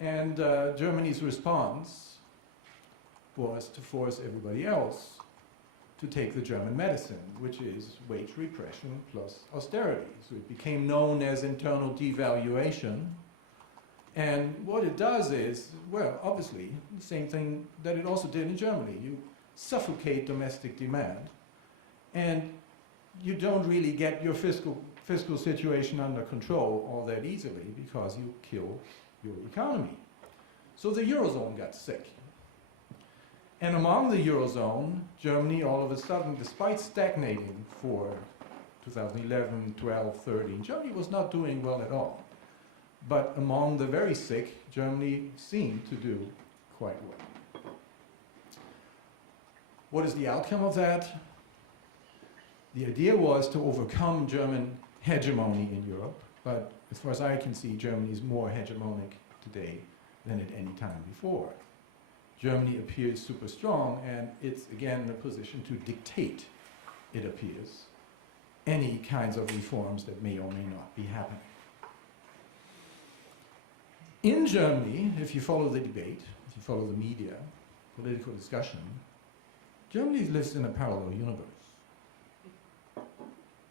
And Germany's response was to force everybody else to take the German medicine, which is wage repression plus austerity. So it became known as internal devaluation. And what it does is, well, obviously, the same thing that it also did in Germany. You suffocate domestic demand, and you don't really get your fiscal situation under control all that easily because you kill your economy. So the Eurozone got sick. And among the Eurozone, Germany all of a sudden, despite stagnating for 2011, 12, 13, Germany was not doing well at all. But among the very sick, Germany seemed to do quite well. What is the outcome of that? The idea was to overcome German hegemony in Europe, but as far as I can see, Germany is more hegemonic today than at any time before. Germany appears super strong, and it's again in a position to dictate, it appears, any kinds of reforms that may or may not be happening. In Germany, if you follow the debate, if you follow the media, political discussion, Germany lives in a parallel universe.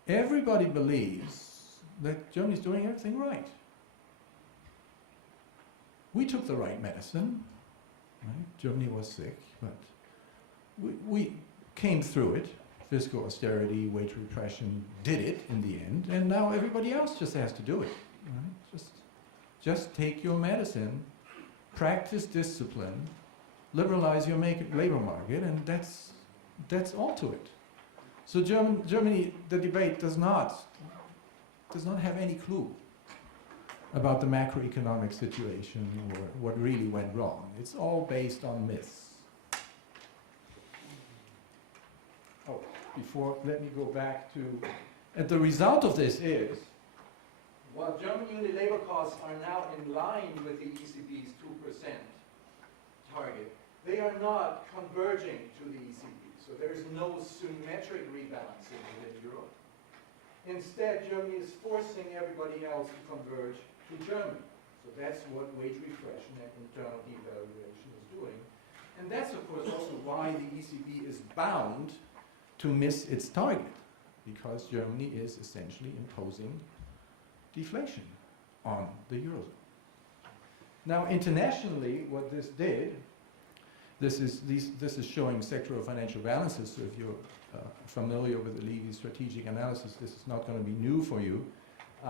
Everybody believes that Germany is doing everything right. We took the right medicine. Right? Germany was sick, but we came through it. Fiscal austerity, wage repression did it in the end, and now everybody else just has to do it. Right? Just take your medicine, practice discipline, liberalize your labor market, and that's all to it. So Germany, the debate does not have any clue about the macroeconomic situation or what really went wrong. It's all based on myths. Oh, let me go back to, and the result of this is, while German unit labor costs are now in line with the ECB's 2% target, they are not converging to the ECB. So there is no symmetric rebalancing within Europe. Instead, Germany is forcing everybody else to converge to Germany. So that's what wage repression and internal devaluation is doing. And that's, of course, also why the ECB is bound to miss its target, because Germany is essentially imposing deflation on the Eurozone. Now, internationally, what this did, this is showing sectoral financial balances, so if you're familiar with the Levy strategic analysis, this is not going to be new for you.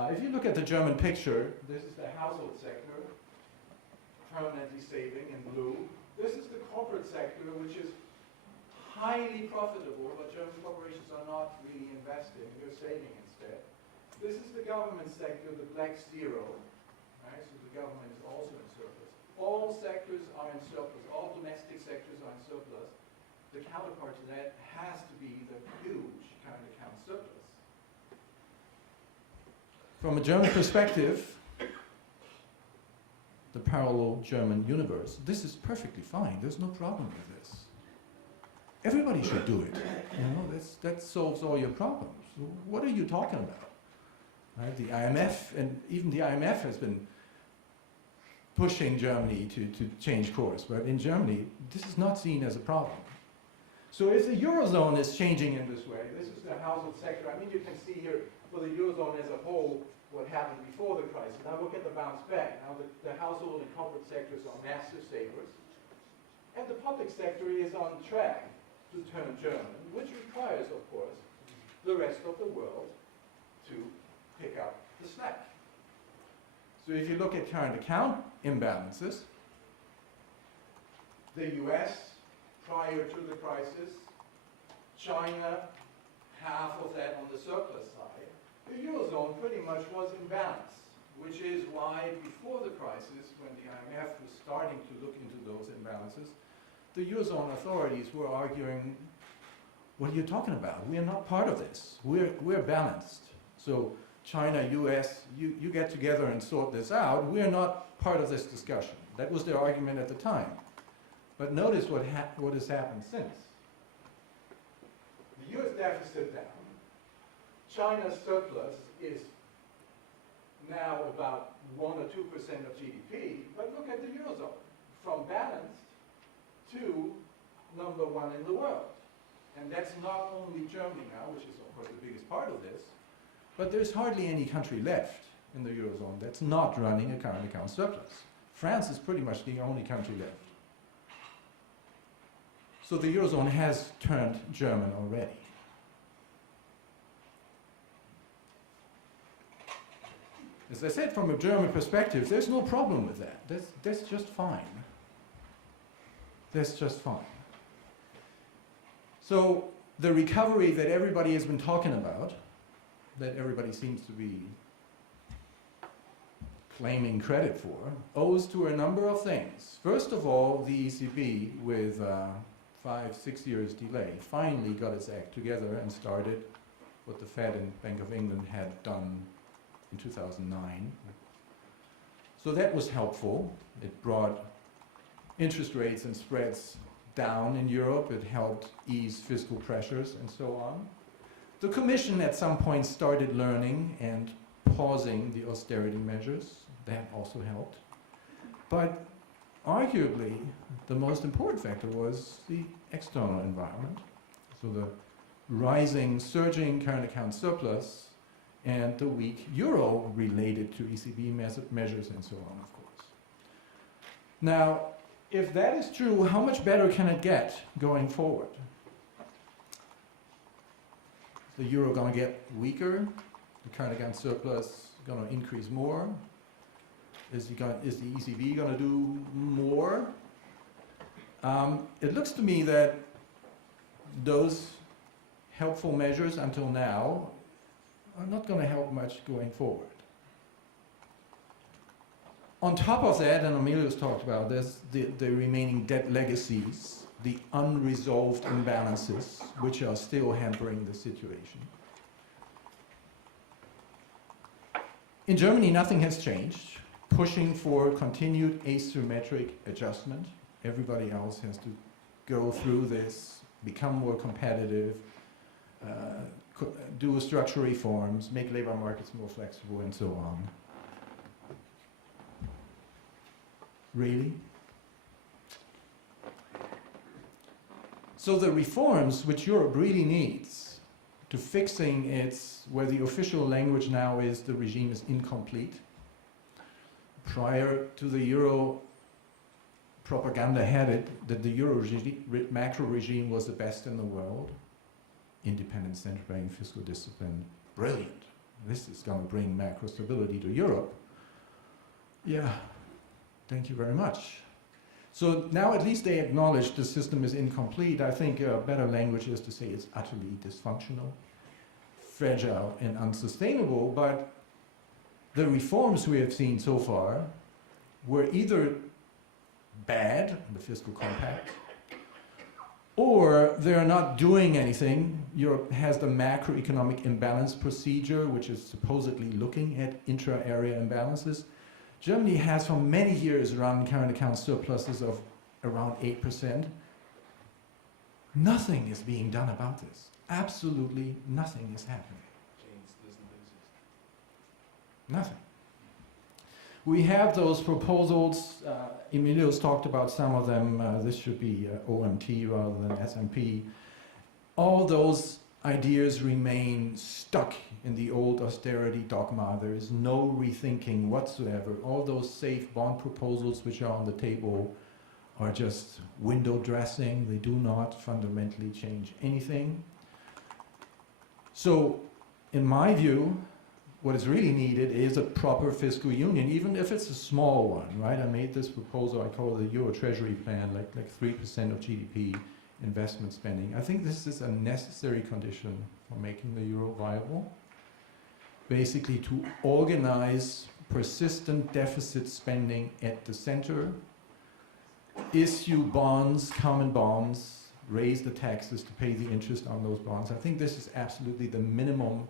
If you look at the German picture, this is the household sector, permanently saving in blue. This is the corporate sector, which is highly profitable, but German corporations are not really investing, they're saving instead. This is the government sector, the black zero, right? So the government is also in surplus. All sectors are in surplus, all domestic sectors are in surplus. The counterpart to that has to be the huge current account surplus. From a German perspective, the parallel German universe, this is perfectly fine. There's no problem with this. Everybody should do it. You know, that solves all your problems. What are you talking about? Right? The IMF, and even the IMF has been pushing Germany to change course. But in Germany, this is not seen as a problem. So if the Eurozone is changing in this way, this is the household sector. I mean, you can see here for the Eurozone as a whole what happened before the crisis. Now look at the bounce back. Now the household and corporate sectors are massive savers. And the public sector is on track to turn German, which requires, of course, the rest of the world to pick up the slack. So if you look at current account imbalances, the US prior to the crisis, China, half of that on the surplus side, the Eurozone pretty much was in balance, which is why before the crisis, when the IMF was starting to look into those imbalances, the Eurozone authorities were arguing, what are you talking about? We are not part of this. We're balanced. So China, US, you get together and sort this out. We are not part of this discussion. That was their argument at the time. But notice what has happened since. The US deficit down. China's surplus is now about 1 or 2% of GDP. But look at the Eurozone. From balanced to number 1 in the world. And that's not only Germany now, which is of course the biggest part of this, but there's hardly any country left in the Eurozone that's not running a current account surplus. France is pretty much the only country left. So the Eurozone has turned German already. As I said, from a German perspective, there's no problem with that. That's just fine. That's just fine. So the recovery that everybody has been talking about, that everybody seems to be claiming credit for, owes to a number of things. First of all, the ECB, with 5-6 years delay, finally got its act together and started what the Fed and Bank of England had done in 2009. So that was helpful. It brought interest rates and spreads down in Europe. It helped ease fiscal pressures and so on. The Commission at some point started learning and pausing the austerity measures. That also helped. But arguably, the most important factor was the external environment. So the rising, surging current account surplus and the weak euro related to ECB measures and so on, of course. Now, if that is true, how much better can it get going forward? Is the euro going to get weaker? The current account surplus going to increase more? Is the ECB going to do more? It looks to me that those helpful measures until now are not going to help much going forward. On top of that, and Emilios talked about this, the remaining debt legacies, the unresolved imbalances, which are still hampering the situation. In Germany, nothing has changed, pushing for continued asymmetric adjustment. Everybody else has to go through this, become more competitive, do structural reforms, make labor markets more flexible, and so on. Really? So the reforms which Europe really needs to fixing its, where the official language now is the regime is incomplete. Prior to the euro, propaganda had it that the euro macro regime was the best in the world. Independent central bank, fiscal discipline, brilliant. This is going to bring macro stability to Europe. Yeah. Thank you very much. So now at least they acknowledge the system is incomplete. I think a better language is to say it's utterly dysfunctional, fragile, and unsustainable. But the reforms we have seen so far were either bad, the fiscal compact, or they're not doing anything. Europe has the macroeconomic imbalance procedure, which is supposedly looking at intra-area imbalances. Germany has for many years run current account surpluses of around 8%. Nothing is being done about this. Absolutely nothing is happening. Nothing. We have those proposals. Emilios talked about some of them. This should be OMT rather than SMP. All those ideas remain stuck in the old austerity dogma. There is no rethinking whatsoever. All those safe bond proposals which are on the table are just window dressing. They do not fundamentally change anything. So, in my view, what is really needed is a proper fiscal union, even if it's a small one, right? I made this proposal, I call it the Euro Treasury Plan, like 3% of GDP investment spending. I think this is a necessary condition for making the euro viable. Basically to organize persistent deficit spending at the center, issue bonds, common bonds, raise the taxes to pay the interest on those bonds. I think this is absolutely the minimum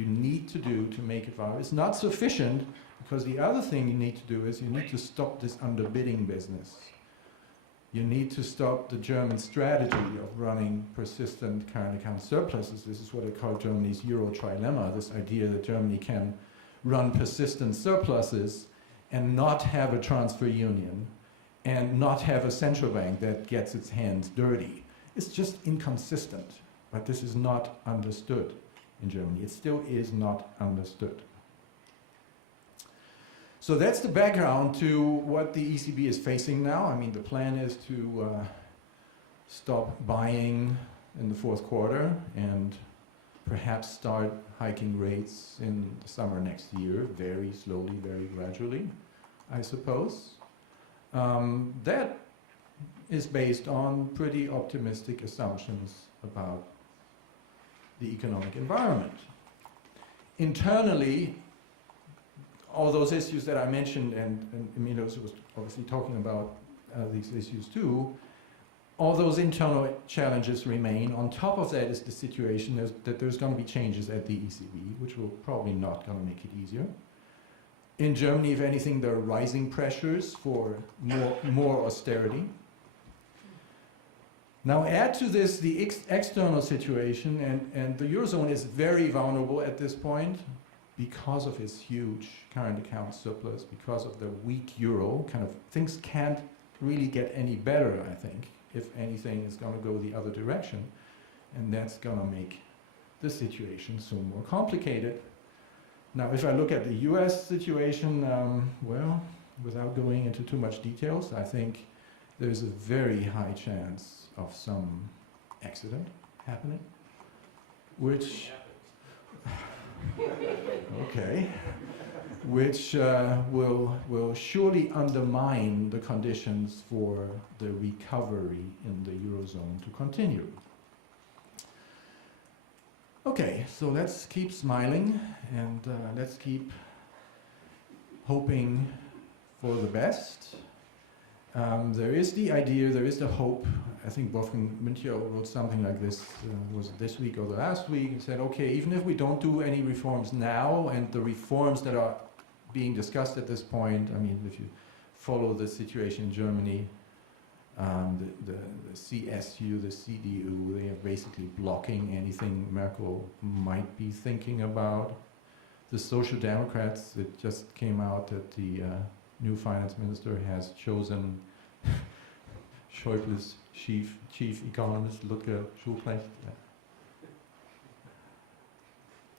you need to do to make it viable. It's not sufficient, because the other thing you need to do is you need to stop this underbidding business. You need to stop the German strategy of running persistent current account surpluses. This is what I call Germany's Euro trilemma, this idea that Germany can run persistent surpluses and not have a transfer union and not have a central bank that gets its hands dirty. It's just inconsistent, but this is not understood in Germany. It still is not understood. So that's the background to what the ECB is facing now. I mean, the plan is to stop buying in the fourth quarter and perhaps start hiking rates in the summer next year, very slowly, very gradually, I suppose. That is based on pretty optimistic assumptions about the economic environment. Internally, all those issues that I mentioned, and Emilios was obviously talking about these issues too, all those internal challenges remain. On top of that is the situation that there's going to be changes at the ECB, which will probably not going to make it easier. In Germany, if anything, there are rising pressures for more austerity. Now add to this the external situation, and the Eurozone is very vulnerable at this point because of its huge current account surplus, because of the weak euro. Kind of things can't really get any better, I think. If anything, is going to go the other direction, and that's going to make the situation so more complicated. Now, if I look at the US situation, well, without going into too much details, I think there's a very high chance of some accident happening, which, okay, which will surely undermine the conditions for the recovery in the Eurozone to continue. Okay, so let's keep smiling and let's keep hoping for the best. There is the idea, there is the hope. I think Wolfgang Müncher wrote something like this, was it this week or the last week? He said, okay, even if we don't do any reforms now, and the reforms that are being discussed at this point, I mean, if you follow the situation in Germany, the CSU, the CDU, they are basically blocking anything Merkel might be thinking about. The Social Democrats, it just came out that the new finance minister has chosen Schäuble's chief economist, Ludger Schulprecht.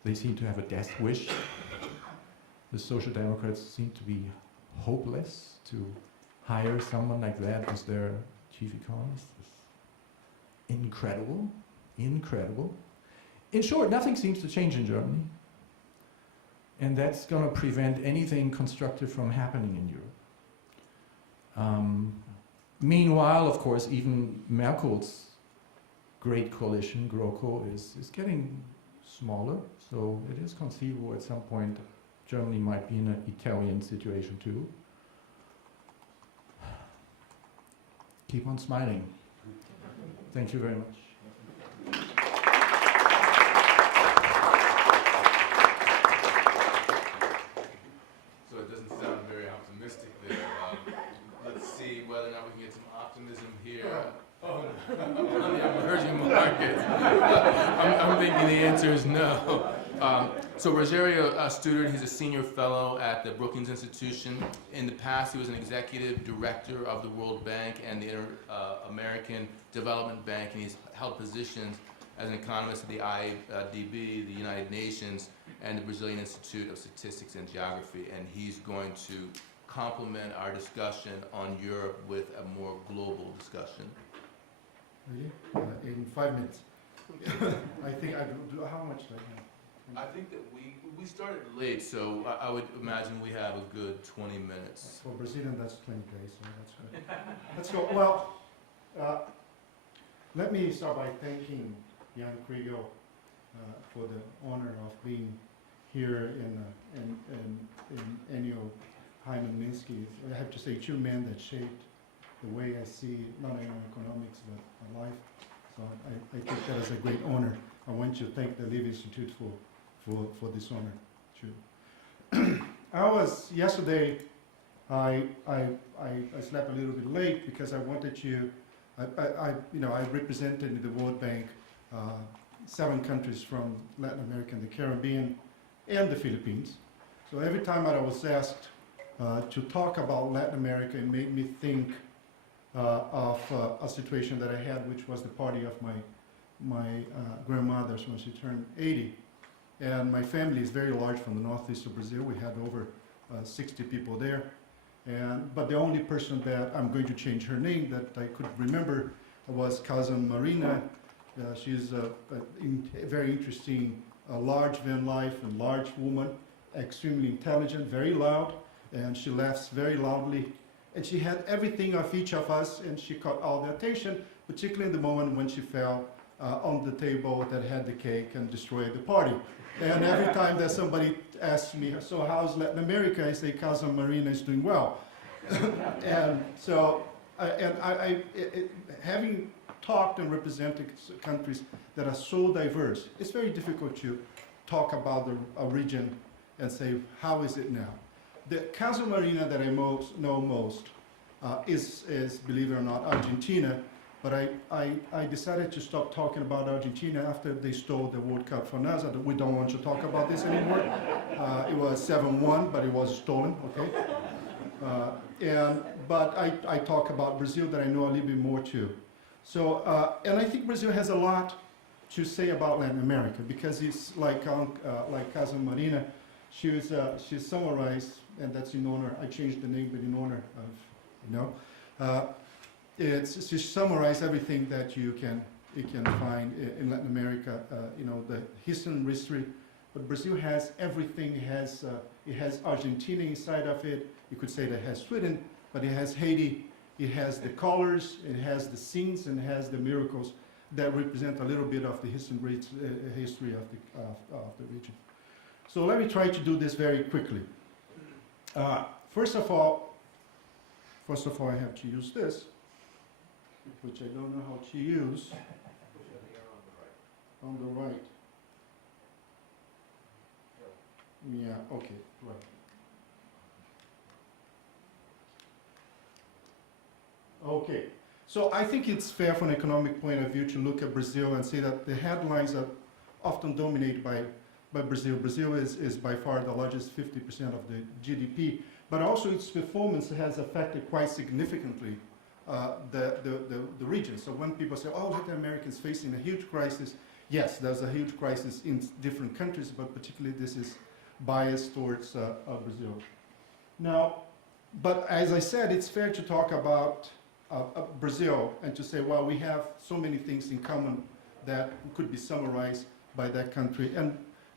They seem to have a death wish. The Social Democrats seem to be hopeless to hire someone like that as their chief economist. It's incredible, incredible. In short, nothing seems to change in Germany. And that's going to prevent anything constructive from happening in Europe. Meanwhile, of course, even Merkel's great coalition, GroKo, is getting smaller. So it is conceivable at some point Germany might be in an Italian situation too. Keep on smiling. Thank you very much. So it doesn't sound very optimistic there. Let's see whether or not we can get some optimism here on the emerging markets. I'm thinking the answer is no. So Rogério Studart, he's a senior fellow at the Brookings Institution. In the past, he was an executive director of the World Bank and the Inter-American Development Bank, and he's held positions as an economist at the IDB, the United Nations, and the Brazilian Institute of Statistics and Geography. And he's going to complement our discussion on Europe with a more global discussion. Really? In 5 minutes. I think I do. How much do I have? I think that we started late, so I would imagine we have a good 20 minutes. For Brazilian, that's 20 days, so that's good. Let's go. Well, let me start by thanking Jan Kriegel for the honor of being here in Ennio Hyman Minsky. I have to say, two men that shaped the way I see not only economics but life. So I think that is a great honor. I want to thank the Levy Institute for for this honor too. Yesterday, I slept a little bit late because I wanted to, I represented in the World Bank 7 countries from Latin America and the Caribbean and the Philippines. So every time that I was asked to talk about Latin America, it made me think of a situation that I had, which was the party of my grandmother's when she turned 80. And my family is very large from the northeast of Brazil. We had over 60 people there. But the only person that I'm going to change her name that I could remember was cousin Marina. She's a very interesting, large van life and large woman, extremely intelligent, very loud, and she laughs very loudly. And she had everything of each of us, and she caught all the attention, particularly in the moment when she fell on the table that had the cake and destroyed the party. And every time that somebody asks me, so how's Latin America? I say, cousin Marina is doing well. And so, having talked and represented countries that are so diverse, it's very difficult to talk about a region and say, how is it now? The Casa Marina that I know most is, believe it or not, Argentina. But I decided to stop talking about Argentina after they stole the World Cup from us. We don't want to talk about this anymore. It was 7-1, but it was stolen, okay? But I talk about Brazil that I know a little bit more too. So, and I think Brazil has a lot to say about Latin America because it's like Casa Marina. She's summarized, and that's in honor. I changed the name, but in honor of, she summarized everything that you can find in Latin America. The history, but Brazil has everything. It has Argentina inside of it. You could say that it has Sweden, but it has Haiti. It has the colors. It has the scenes, and it has the miracles that represent a little bit of the history of the region. So let me try to do this very quickly. First of all, I have to use this, which I don't know how to use. On the right. Yeah, okay, right. Okay, so I think it's fair from an economic point of view to look at Brazil and say that the headlines are often dominated by Brazil. Brazil is by far the largest 50% of the GDP, but also its performance has affected quite significantly the region. So when people say, oh, Latin America is facing a huge crisis, yes, there's a huge crisis in different countries, but particularly this is biased towards Brazil. Now, but as I said, it's fair to talk about Brazil and to say, well, we have so many things in common that could be summarized by that country.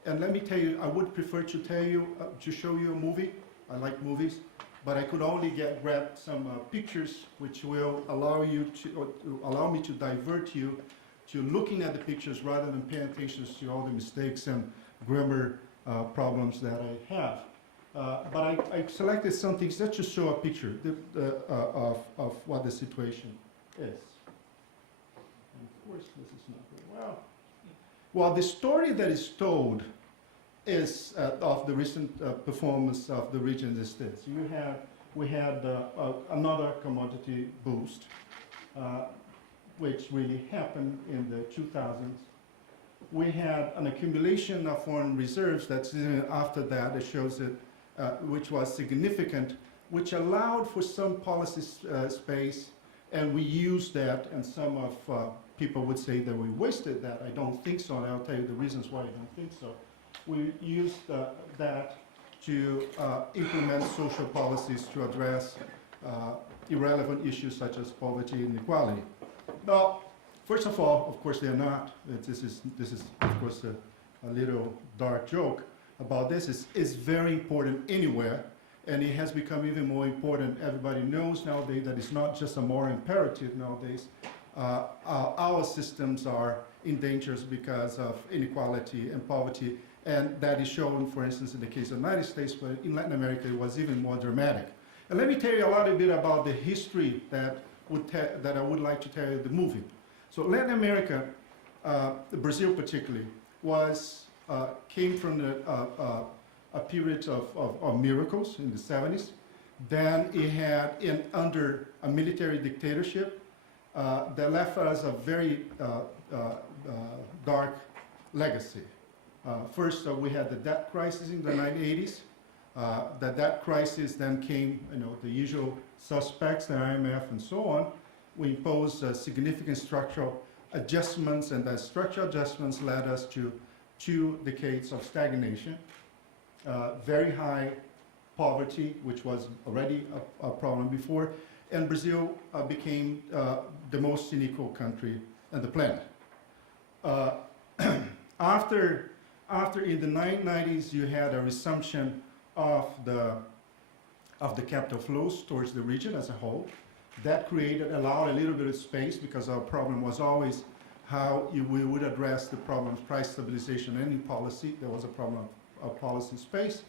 And let me tell you, I would prefer to tell you, to show you a movie. I like movies, but I could only grab some pictures which will allow me to divert you to looking at the pictures rather than paying attention to all the mistakes and grammar problems that I have. But I selected something just to show a picture of what the situation is. And of course, this is not very well. Well, the story that is told is of the recent performance of the region is this. We had another commodity boost, which really happened in the 2000s. We had an accumulation of foreign reserves that's after that. It shows it, which was significant, which allowed for some policy space, and we used that, and some of people would say that we wasted that. I don't think so, and I'll tell you the reasons why I don't think so. We used that to implement social policies to address irrelevant issues such as poverty and inequality. Now, first of all, of course, they're not. This is of course a little dark joke about this. Is very important anywhere, and it has become even more important. Everybody knows nowadays that it's not just a moral imperative nowadays. Our systems are in danger because of inequality and poverty, and that is shown, for instance, in the case of the United States, but in Latin America it was even more dramatic. And let me tell you a little bit about the history that I would like to tell you the movie. So Latin America, Brazil particularly, was came from a period of miracles in the 70s. Then it had, under a military dictatorship, that left us a very dark legacy. First, we had the debt crisis in the 1980s. The debt crisis then came, the usual suspects, the IMF and so on. We imposed significant structural adjustments, and the structural adjustments led us to 2 decades of stagnation, very high poverty, which was already a problem before, and Brazil became the most unequal country on the planet. After in the 1990s, you had a resumption of the capital flows towards the region as a whole. That allowed a little bit of space, because our problem was always how we would address the problem of price stabilization and in policy. There was a problem of policy space.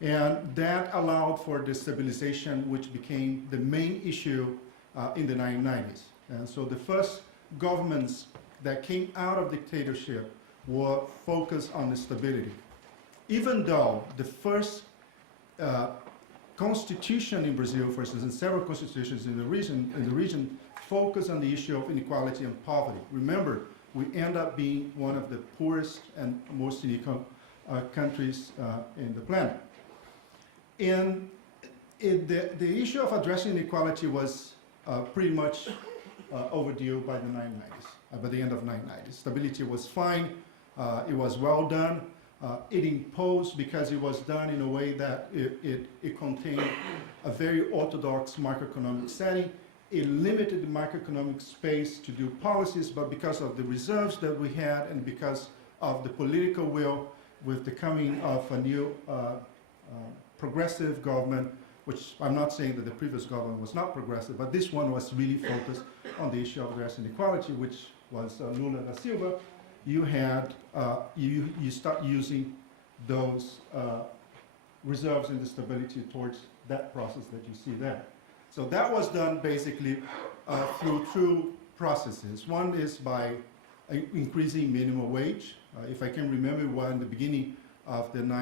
And that allowed for the stabilization, which became the main issue in the 1990s. And so the first governments that came out of dictatorship were focused on the stability. Even though the first constitution in Brazil, for instance, and several constitutions in the region focus on the issue of inequality and poverty. Remember, we end up being one of the poorest and most unequal countries in the planet. And the issue of addressing inequality was pretty much overdue by the 1990s, by the end of 1990s. Stability was fine, it was well done. It imposed, because it was done in a way that it contained a very orthodox macroeconomic setting. It limited the macroeconomic space to do policies, but because of the reserves that we had and because of the political will, with the coming of a new progressive government, which I'm not saying that the previous government was not progressive, but this one was really focused on the issue of addressing inequality, which was Lula da Silva. You had, you start using those reserves and the stability towards that process that you see there. So that was done basically through 2 processes. One is by increasing minimum wage. If I can remember, well, in the beginning of the end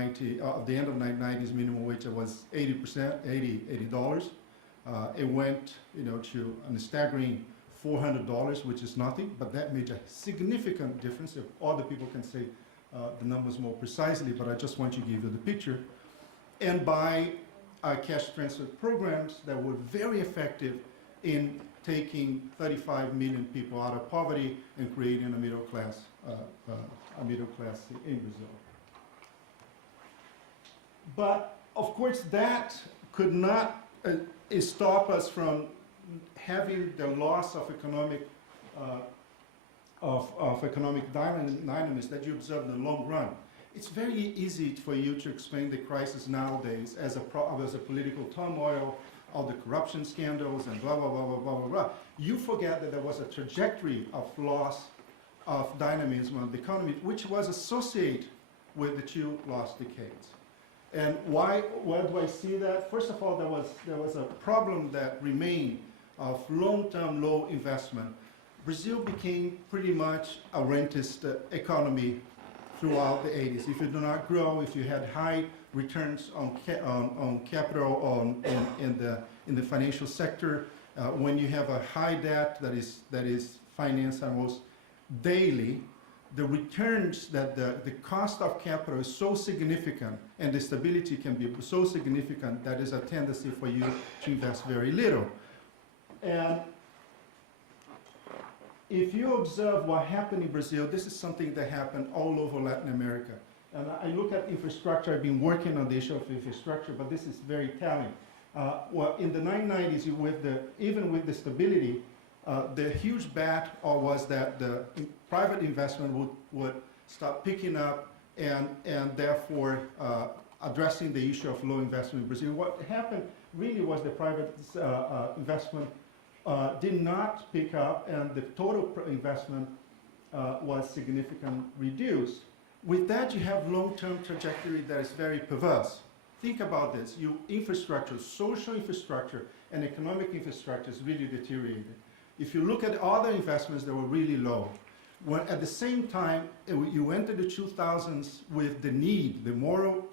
of the 1990s, minimum wage was $80. It went, to a staggering $400, which is nothing, but that made a significant difference. If other people can say the numbers more precisely, but I just want to give you the picture. And by cash transfer programs that were very effective in taking 35 million people out of poverty and creating a middle class in Brazil. But of course, that could not stop us from having the loss of economic dynamism that you observe in the long run. It's very easy for you to explain the crisis nowadays as a political turmoil, all the corruption scandals and blah, blah, blah, blah, blah, blah, blah. You forget that there was a trajectory of loss of dynamism of the economy, which was associated with the 2 lost decades. And why do I see that? First of all, there was a problem that remained of long-term low investment. Brazil became pretty much a rentist economy throughout the 80s. If you do not grow, if you had high returns on capital in the financial sector, when you have a high debt that is financed almost daily, the returns that the cost of capital is so significant and the stability can be so significant that there's a tendency for you to invest very little. And if you observe what happened in Brazil, this is something that happened all over Latin America. And I look at infrastructure, I've been working on the issue of infrastructure, but this is very telling. Well, in the 1990s, even with the stability, the huge bet was that the private investment would start picking up and therefore addressing the issue of low investment in Brazil. What happened really was the private investment did not pick up, and the total investment was significantly reduced. With that, you have long-term trajectory that is very perverse. Think about this. Infrastructure, social infrastructure, and economic infrastructure is really deteriorated. If you look at other investments that were really low, when at the same time you enter the 2000s with the need, the moral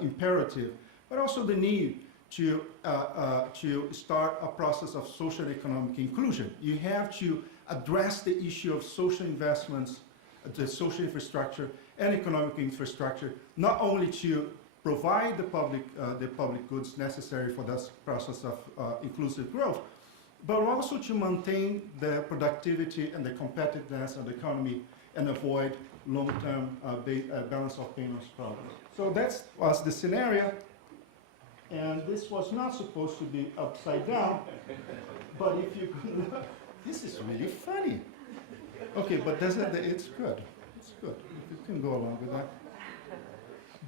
imperative, but also the need to start a process of social and economic inclusion. You have to address the issue of social investments, the social infrastructure and economic infrastructure, not only to provide the public goods necessary for this process of inclusive growth, but also to maintain the productivity and the competitiveness of the economy and avoid long-term balance of payments problems. So that was the scenario, and this was not supposed to be upside down, but if you could look, this is really funny. Okay, but it's good. It's good. You can go along with that.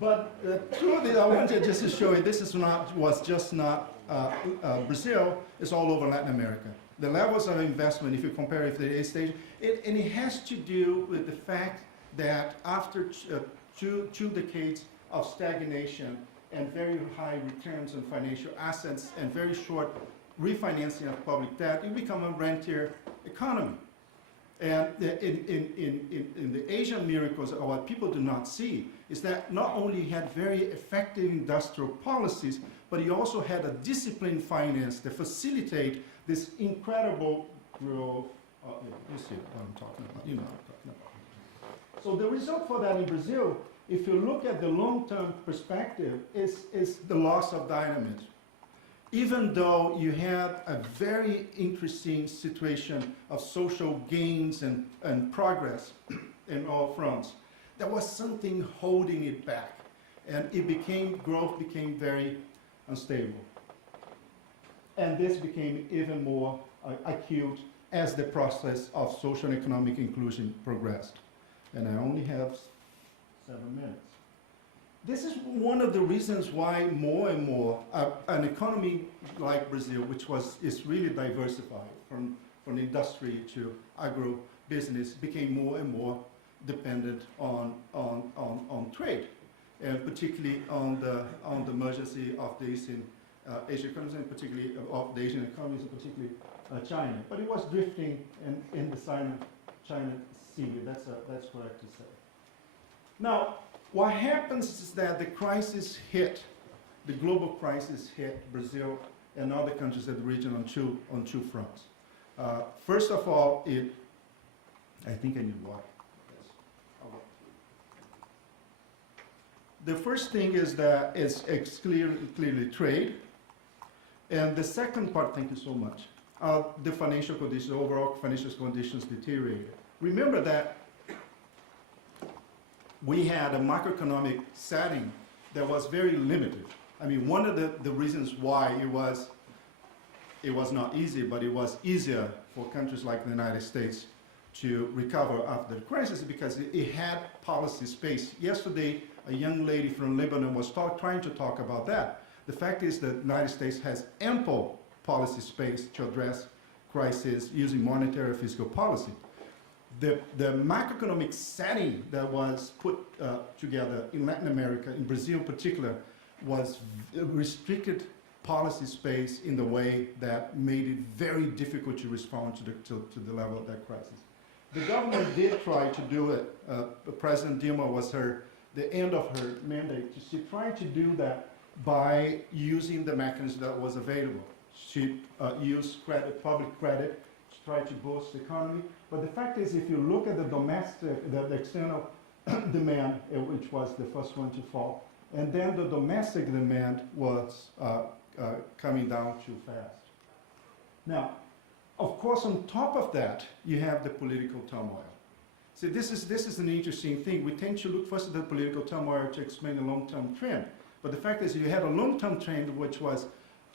But truly, I wanted just to show you, this is was just not Brazil, it's all over Latin America. The levels of investment, if you compare it to the stage, and it has to do with the fact that after two decades of stagnation and very high returns on financial assets and very short refinancing of public debt, you become a rentier economy. And in the Asian miracles, what people do not see is that not only he had very effective industrial policies, but he also had a disciplined finance that facilitate this incredible growth. You see what I'm talking about. You know what I'm talking about. So the result for that in Brazil, if you look at the long-term perspective, is the loss of dynamism. Even though you had a very interesting situation of social gains and progress in all fronts, there was something holding it back. And growth became very unstable. And this became even more acute as the process of social and economic inclusion progressed. And I only have 7 minutes. This is one of the reasons why more and more an economy like Brazil, which is really diversified from industry to agro-business, became more and more dependent on trade, and particularly on the emergency of the Asian economies, and particularly of the Asian economies, and particularly China. But it was drifting in the China Sea. That's correct to say. Now, what happens is that the global crisis hit Brazil and other countries in the region on two fronts. First of all, I think I need water. The first thing is that it's clearly trade. And the second part, thank you so much, the financial conditions, overall financial conditions deteriorated. Remember that we had a macroeconomic setting that was very limited. I mean, one of the reasons why it was not easy, but it was easier for countries like the United States to recover after the crisis because it had policy space. Yesterday, a young lady from Lebanon was trying to talk about that. The fact is that the United States has ample policy space to address crisis using monetary and fiscal policy. The macroeconomic setting that was put together in Latin America, in Brazil in particular, was restricted policy space in the way that made it very difficult to respond to the level of that crisis. The government did try to do it. President Dilma was the end of her mandate. She tried to do that by using the mechanism that was available. She used public credit to try to boost the economy. But the fact is, if you look at the external demand, which was the first one to fall, and then the domestic demand was coming down too fast. Now, of course, on top of that, you have the political turmoil. See, this is an interesting thing. We tend to look first at the political turmoil to explain the long-term trend. But the fact is, you had a long-term trend which was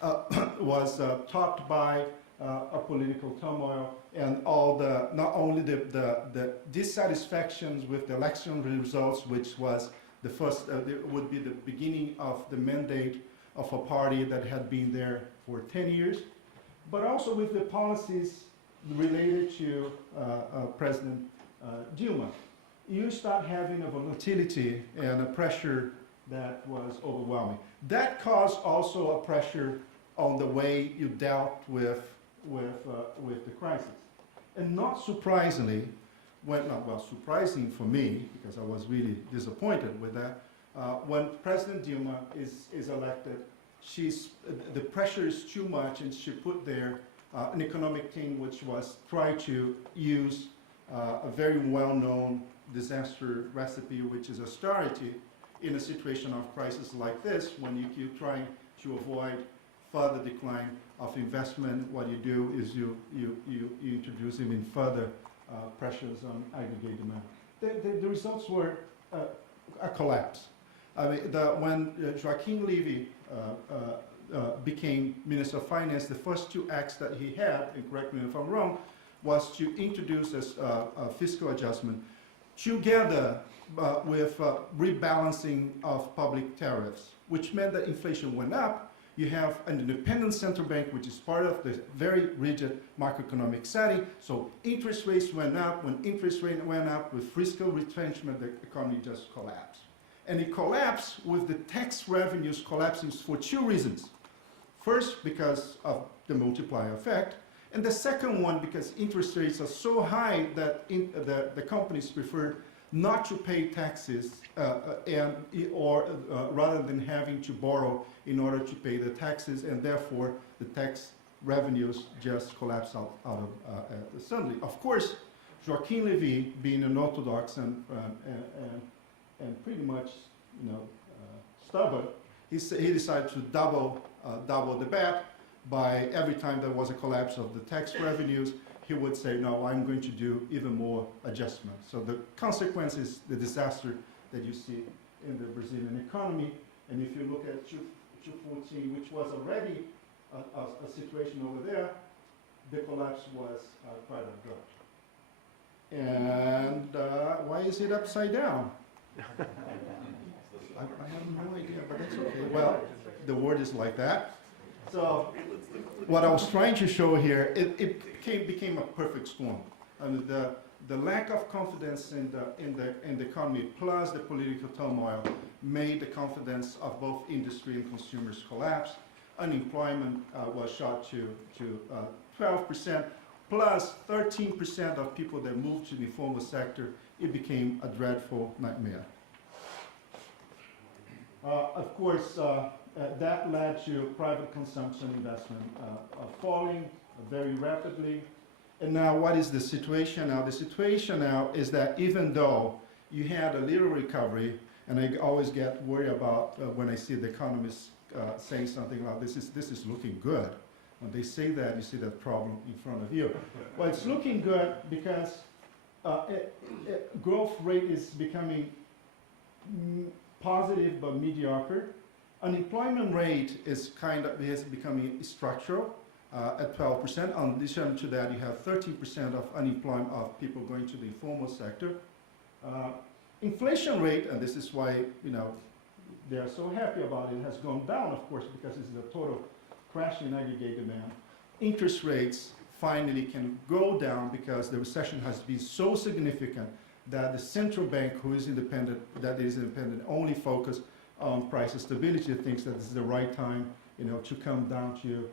topped by a political turmoil and all not only the dissatisfactions with the election results, which was the first, would be the beginning of the mandate of a party that had been there for 10 years, but also with the policies related to President Dilma. You start having a volatility and a pressure that was overwhelming. That caused also a pressure on the way you dealt with the crisis. And not surprisingly, surprising for me, because I was really disappointed with that, when President Dilma is elected, the pressure is too much, and she put there an economic team which was try to use a very well-known disaster recipe, which is austerity, in a situation of crisis like this, when you're trying to avoid further decline of investment. What you do is you introduce even further pressures on aggregate demand. The results were a collapse. I mean, when Joaquim Levy became Minister of Finance, the first two acts that he had, and correct me if I'm wrong, was to introduce a fiscal adjustment together with rebalancing of public tariffs, which meant that inflation went up. You have an independent central bank, which is part of the very rigid macroeconomic setting. So interest rates went up. When interest rate went up with fiscal retrenchment, the economy just collapsed. And it collapsed with the tax revenues collapsing for two reasons. First, because of the multiplier effect. And the second one, because interest rates are so high that the companies prefer not to pay taxes rather than having to borrow in order to pay the taxes, and therefore the tax revenues just collapse out suddenly. Of course, Joaquim Levy, being an orthodox and pretty much stubborn, he decided to double the bet. By every time there was a collapse of the tax revenues, he would say, no, I'm going to do even more adjustments. So the consequence is the disaster that you see in the Brazilian economy. And if you look at 2014, which was already a situation over there, the collapse was quite abrupt. And why is it upside down? I have no idea, but that's okay. Well, the word is like that. So what I was trying to show here, it became a perfect storm. I mean, the lack of confidence in the economy plus the political turmoil made the confidence of both industry and consumers collapse. Unemployment was shot to 12%, plus 13% of people that moved to the informal sector. It became a dreadful nightmare. Of course, that led to private consumption investment falling very rapidly. And now what is the situation now? The situation now is that even though you had a little recovery, and I always get worried about when I see the economists saying something like this is looking good. When they say that, you see that problem in front of you. Well, it's looking good because growth rate is becoming positive but mediocre. Unemployment rate is becoming structural at 12%. In addition to that, you have 13% of unemployment of people going to the informal sector. Inflation rate, and this is why they are so happy about it, has gone down, of course, because it's the total crash in aggregate demand. Interest rates finally can go down because the recession has been so significant that the central bank, who is independent, only focus on price stability, thinks that this is the right time, to come down to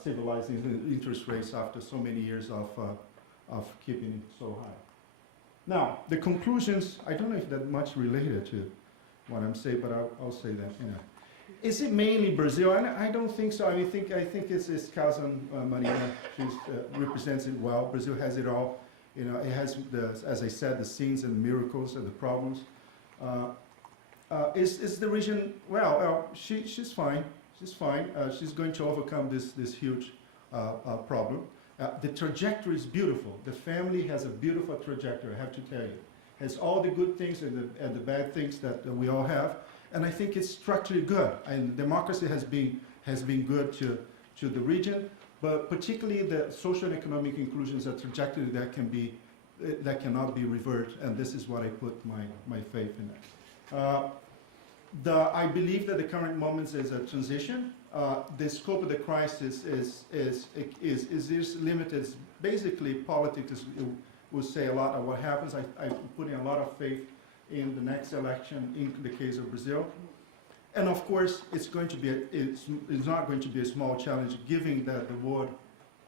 stabilizing the interest rates after so many years of keeping it so high. Now, the conclusions, I don't know if that much related to what I'm saying, but I'll say that. Is it mainly Brazil? I don't think so. I think it's his cousin Marina. She represents it well. Brazil has it all. It has, as I said, the scenes and miracles and the problems. Is the region, she's fine. She's fine. She's going to overcome this huge problem. The trajectory is beautiful. The family has a beautiful trajectory, I have to tell you. Has all the good things and the bad things that we all have. And I think it's structurally good. And democracy has been good to the region, but particularly the social and economic inclusion is a trajectory that cannot be reversed. And this is what I put my faith in it. I believe that the current moment is a transition. The scope of the crisis is limited. Basically, politics will say a lot of what happens. I'm putting a lot of faith in the next election in the case of Brazil. And of course, it's not going to be a small challenge, given that the world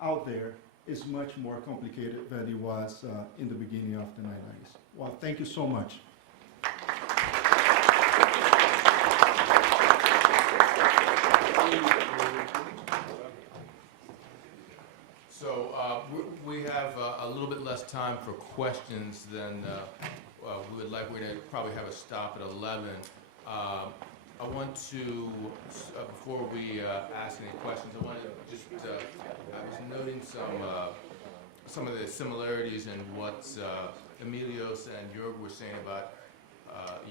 out there is much more complicated than it was in the beginning of the 1990s. Well, thank you so much. So we have a little bit less time for questions than we would like. We're going to probably have a stop at 11. I want to, before we ask any questions, I want to just, I was noting some of the similarities in what Emilios and Jörg were saying about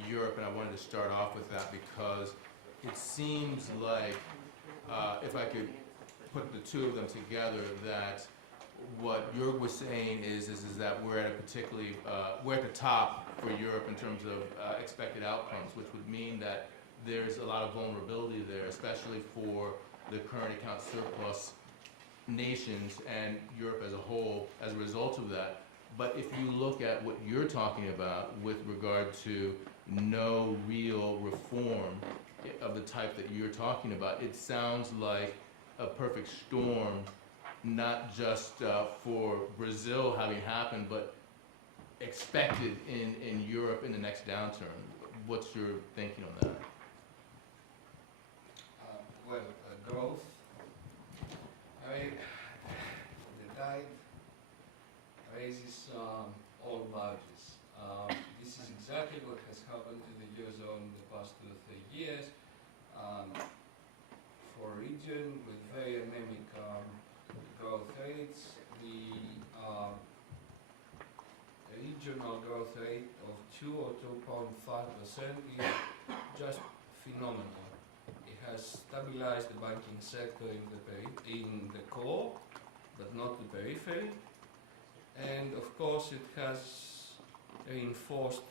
Europe, and I wanted to start off with that because it seems like, if I could put the two of them together, that what Jörg was saying is that we're at a particularly, we're at the top for Europe in terms of expected outcomes, which would mean that there's a lot of vulnerability there, especially for the current account surplus nations and Europe as a whole as a result of that. But if you look at what you're talking about with regard to no real reform of the type that you're talking about, it sounds like a perfect storm, not just for Brazil having happened, but expected in Europe in the next downturn. What's your thinking on that? Well, growth. I mean, the tide raises all barges. This is exactly what has happened to the Eurozone in the past 2 or 3 years. For a region with very anemic growth rates, the regional growth rate of 2 or 2.5% is just phenomenal. It has stabilized the banking sector in the core, but not the periphery. And of course it has reinforced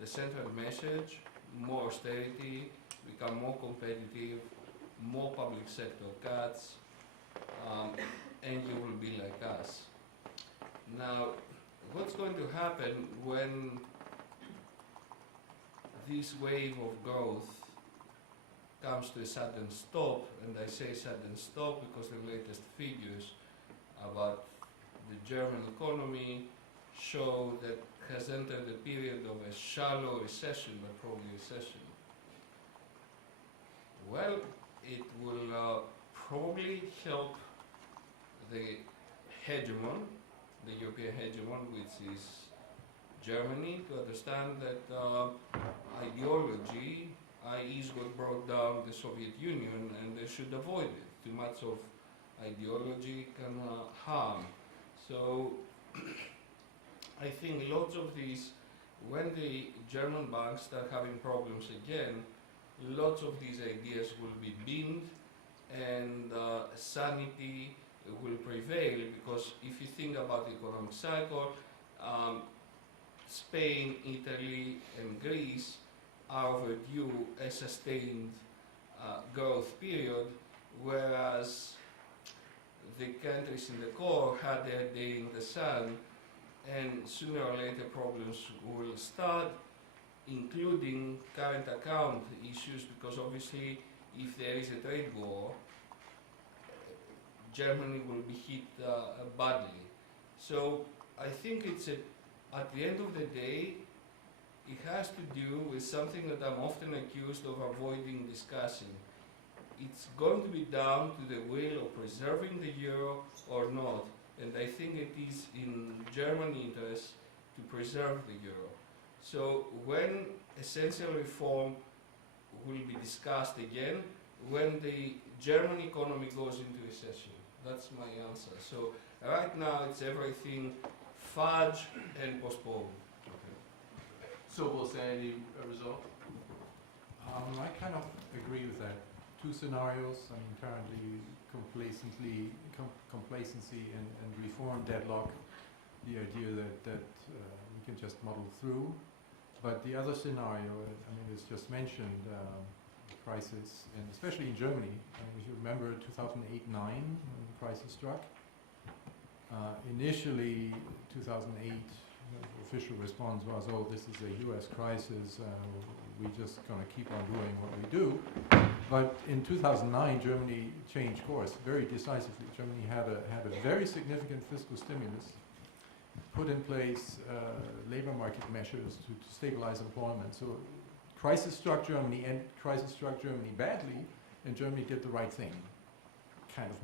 the central message: more austerity, become more competitive, more public sector cuts, and you will be like us. Now, what's going to happen when this wave of growth comes to a sudden stop? And I say sudden stop because the latest figures about the German economy show that has entered a period of a shallow recession, but probably recession. Well, it will probably help the hegemon, the European hegemon, which is Germany, to understand that ideology is what brought down the Soviet Union, and they should avoid it. Too much of ideology can harm. So I think lots of these, when the German banks start having problems again, lots of these ideas will be binned, and sanity will prevail, because if you think about the economic cycle, Spain, Italy and Greece are overdue a sustained growth period, whereas the countries in the core had their day in the sun, and sooner or later problems will start, including current account issues, because obviously if there is a trade war, Germany will be hit badly. So I think it's at the end of the day, it has to do with something that I'm often accused of avoiding discussing. It's going to be down to the will of preserving the euro or not, and I think it is in German interest to preserve the euro. So when essential reform will be discussed again, when the German economy goes into recession. That's my answer. So right now it's everything fudge and postpone. So will sanity result? I kind of agree with that. Two scenarios. I mean, currently complacency and reform deadlock. The idea that we can just muddle through. But the other scenario, I mean, it's just mentioned, crisis, and especially in Germany. I mean, if you remember 2008-9, when the crisis struck. Initially, 2008, the official response was, oh, this is a US crisis, we're just going to keep on doing what we do. But in 2009, Germany changed course very decisively. Germany had a very significant fiscal stimulus, put in place labor market measures to stabilize employment. So crisis struck Germany, and crisis struck Germany badly, and Germany did the right thing, kind of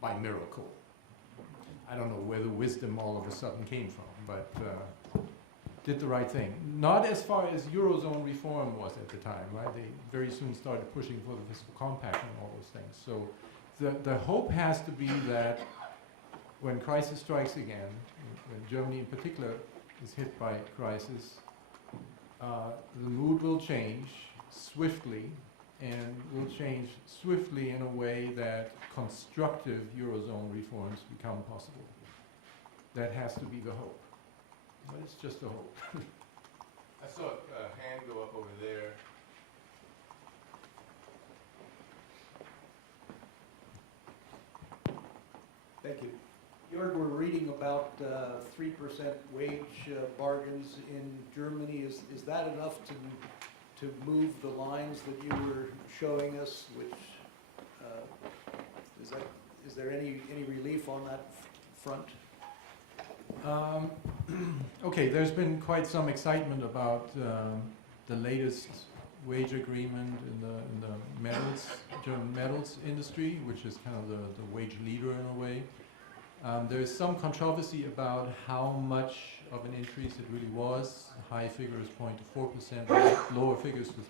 by miracle. I don't know where the wisdom all of a sudden came from, but did the right thing. Not as far as Eurozone reform was at the time, right? They very soon started pushing for the fiscal compact and all those things. So the hope has to be that when crisis strikes again, when Germany in particular is hit by crisis, the mood will change swiftly, and will change swiftly in a way that constructive Eurozone reforms become possible. That has to be the hope. But it's just a hope. I saw a hand go up over there. Thank you. Jörg, we're reading about 3% wage bargains in Germany. Is that enough to move the lines that you were showing us? Which is there any relief on that front? Okay, there's been quite some excitement about the latest wage agreement in the metals, German metals industry, which is kind of the wage leader in a way. There is some controversy about how much of an increase it really was. High figures point to 4%, lower figures to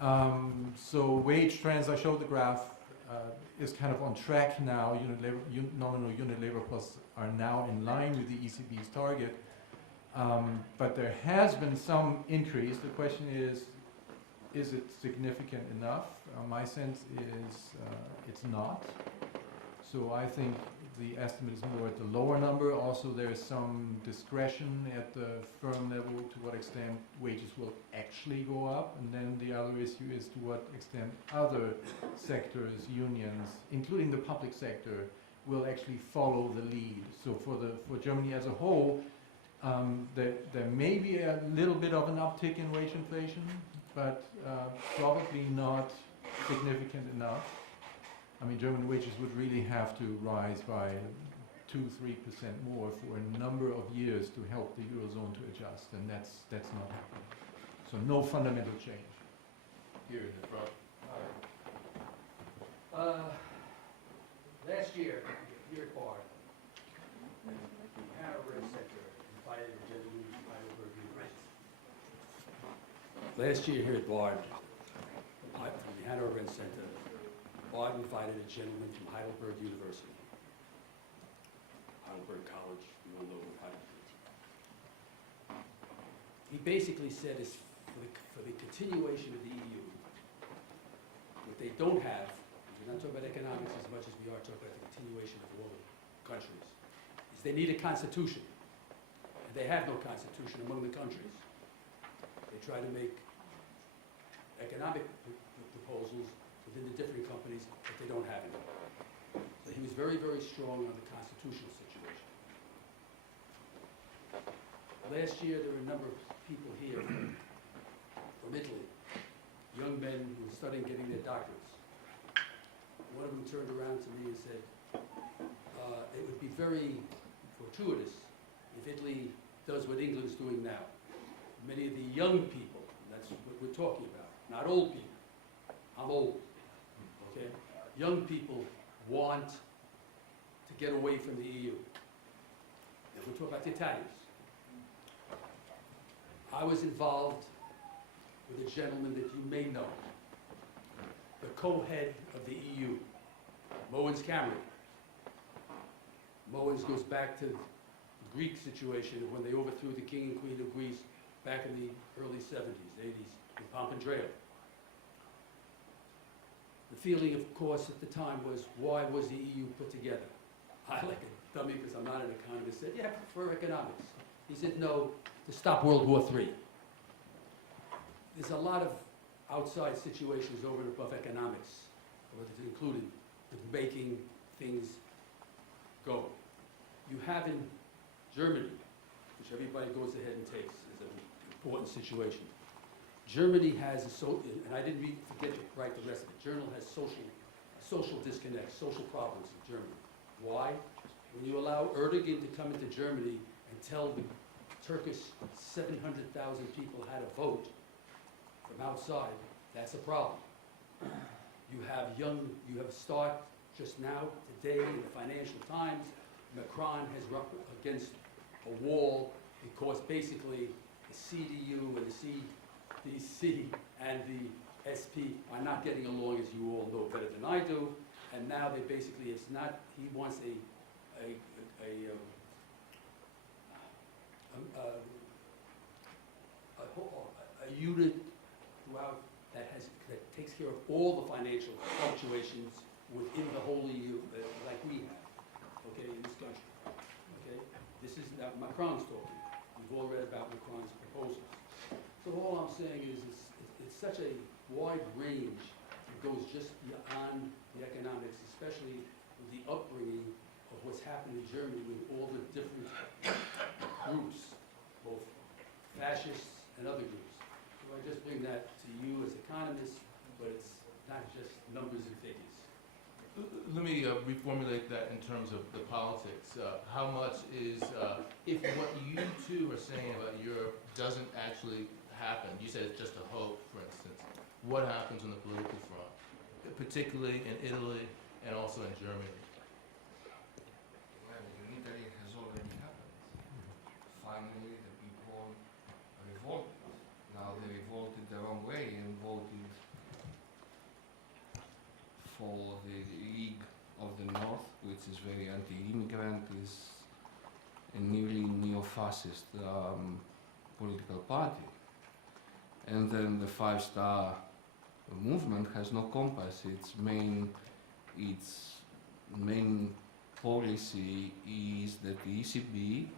3%. So wage trends, I showed the graph, is kind of on track now. Nominal unit labor costs are now in line with the ECB's target. But there has been some increase. The question is it significant enough? My sense is it's not. So I think the estimate is more at the lower number. Also, there is some discretion at the firm level to what extent wages will actually go up. And then the other issue is to what extent other sectors, unions, including the public sector, will actually follow the lead. So for Germany as a whole, there may be a little bit of an uptick in wage inflation, but probably not significant enough. I mean, German wages would really have to rise by 2-3% more for a number of years to help the Eurozone to adjust, and that's not happening. So no fundamental change. Here in the front. Last year at Bar, Hanover Center invited a gentleman from Heidelberg University. Last year here at Bard, from the Hanover Center, Bard invited a gentleman from Heidelberg University. Heidelberg College, we all know Heidelberg. He basically said is for the continuation of the EU, what they don't have, we're not talking about economics as much as we are talking about the continuation of all the countries, is they need a constitution. And they have no constitution among the countries. They try to make economic proposals within the different companies, but they don't have it. So he was very, very strong on the constitutional situation. Last year, there were a number of people here from Italy, young men who were studying, getting their doctorates. One of them turned around to me and said, it would be very fortuitous if Italy does what England's doing now. Many of the young people, that's what we're talking about, not old people. I'm old, okay? Young people want to get away from the EU. And we're talking about the Italians. I was involved with a gentleman that you may know, the co-head of the EU, Moens Cameron. Moens goes back to the Greek situation of when they overthrew the king and queen of Greece back in the early 70s, 80s, in Papandreou. The feeling, of course, at the time was, why was the EU put together? I, like a dummy, because I'm not an economist, said, yeah, for economics. He said, no, to stop World War III. There's a lot of outside situations over and above economics, including making things go. You have in Germany, which everybody goes ahead and takes as an important situation, Germany has and I didn't forget to write the rest of it. Germany has social disconnects, social problems in Germany. Why? When you allow Erdogan to come into Germany and tell the Turkish 700,000 people how to vote from outside, that's a problem. You have Studart just now, today in the Financial Times, Macron has run against a wall because basically the CDU and the CDC and the SP are not getting along, as you all know better than I do, and now they basically, it's not, he wants a unit throughout that takes care of all the financial fluctuations within the whole EU, like we have, okay, in this country, okay? This is, now Macron's talking. We've all read about Macron's proposals. So all I'm saying is it's such a wide range. It goes just beyond the economics, especially with the upbringing of what's happened in Germany with all the different groups, both fascists and other groups. So I just bring that to you as economists, but it's not just numbers and figures. Let me reformulate that in terms of the politics. How much is, if what you two are saying about Europe doesn't actually happen, you said it's just a hope, for instance, what happens on the political front, particularly in Italy and also in Germany? Well, in Italy it has already happened. Finally, the people revolted. Now they revolted the wrong way and voted for the League of the North, which is very anti-immigrant, is a nearly neo-fascist political party. And then the five-star movement has no compass. Its main policy is that the ECB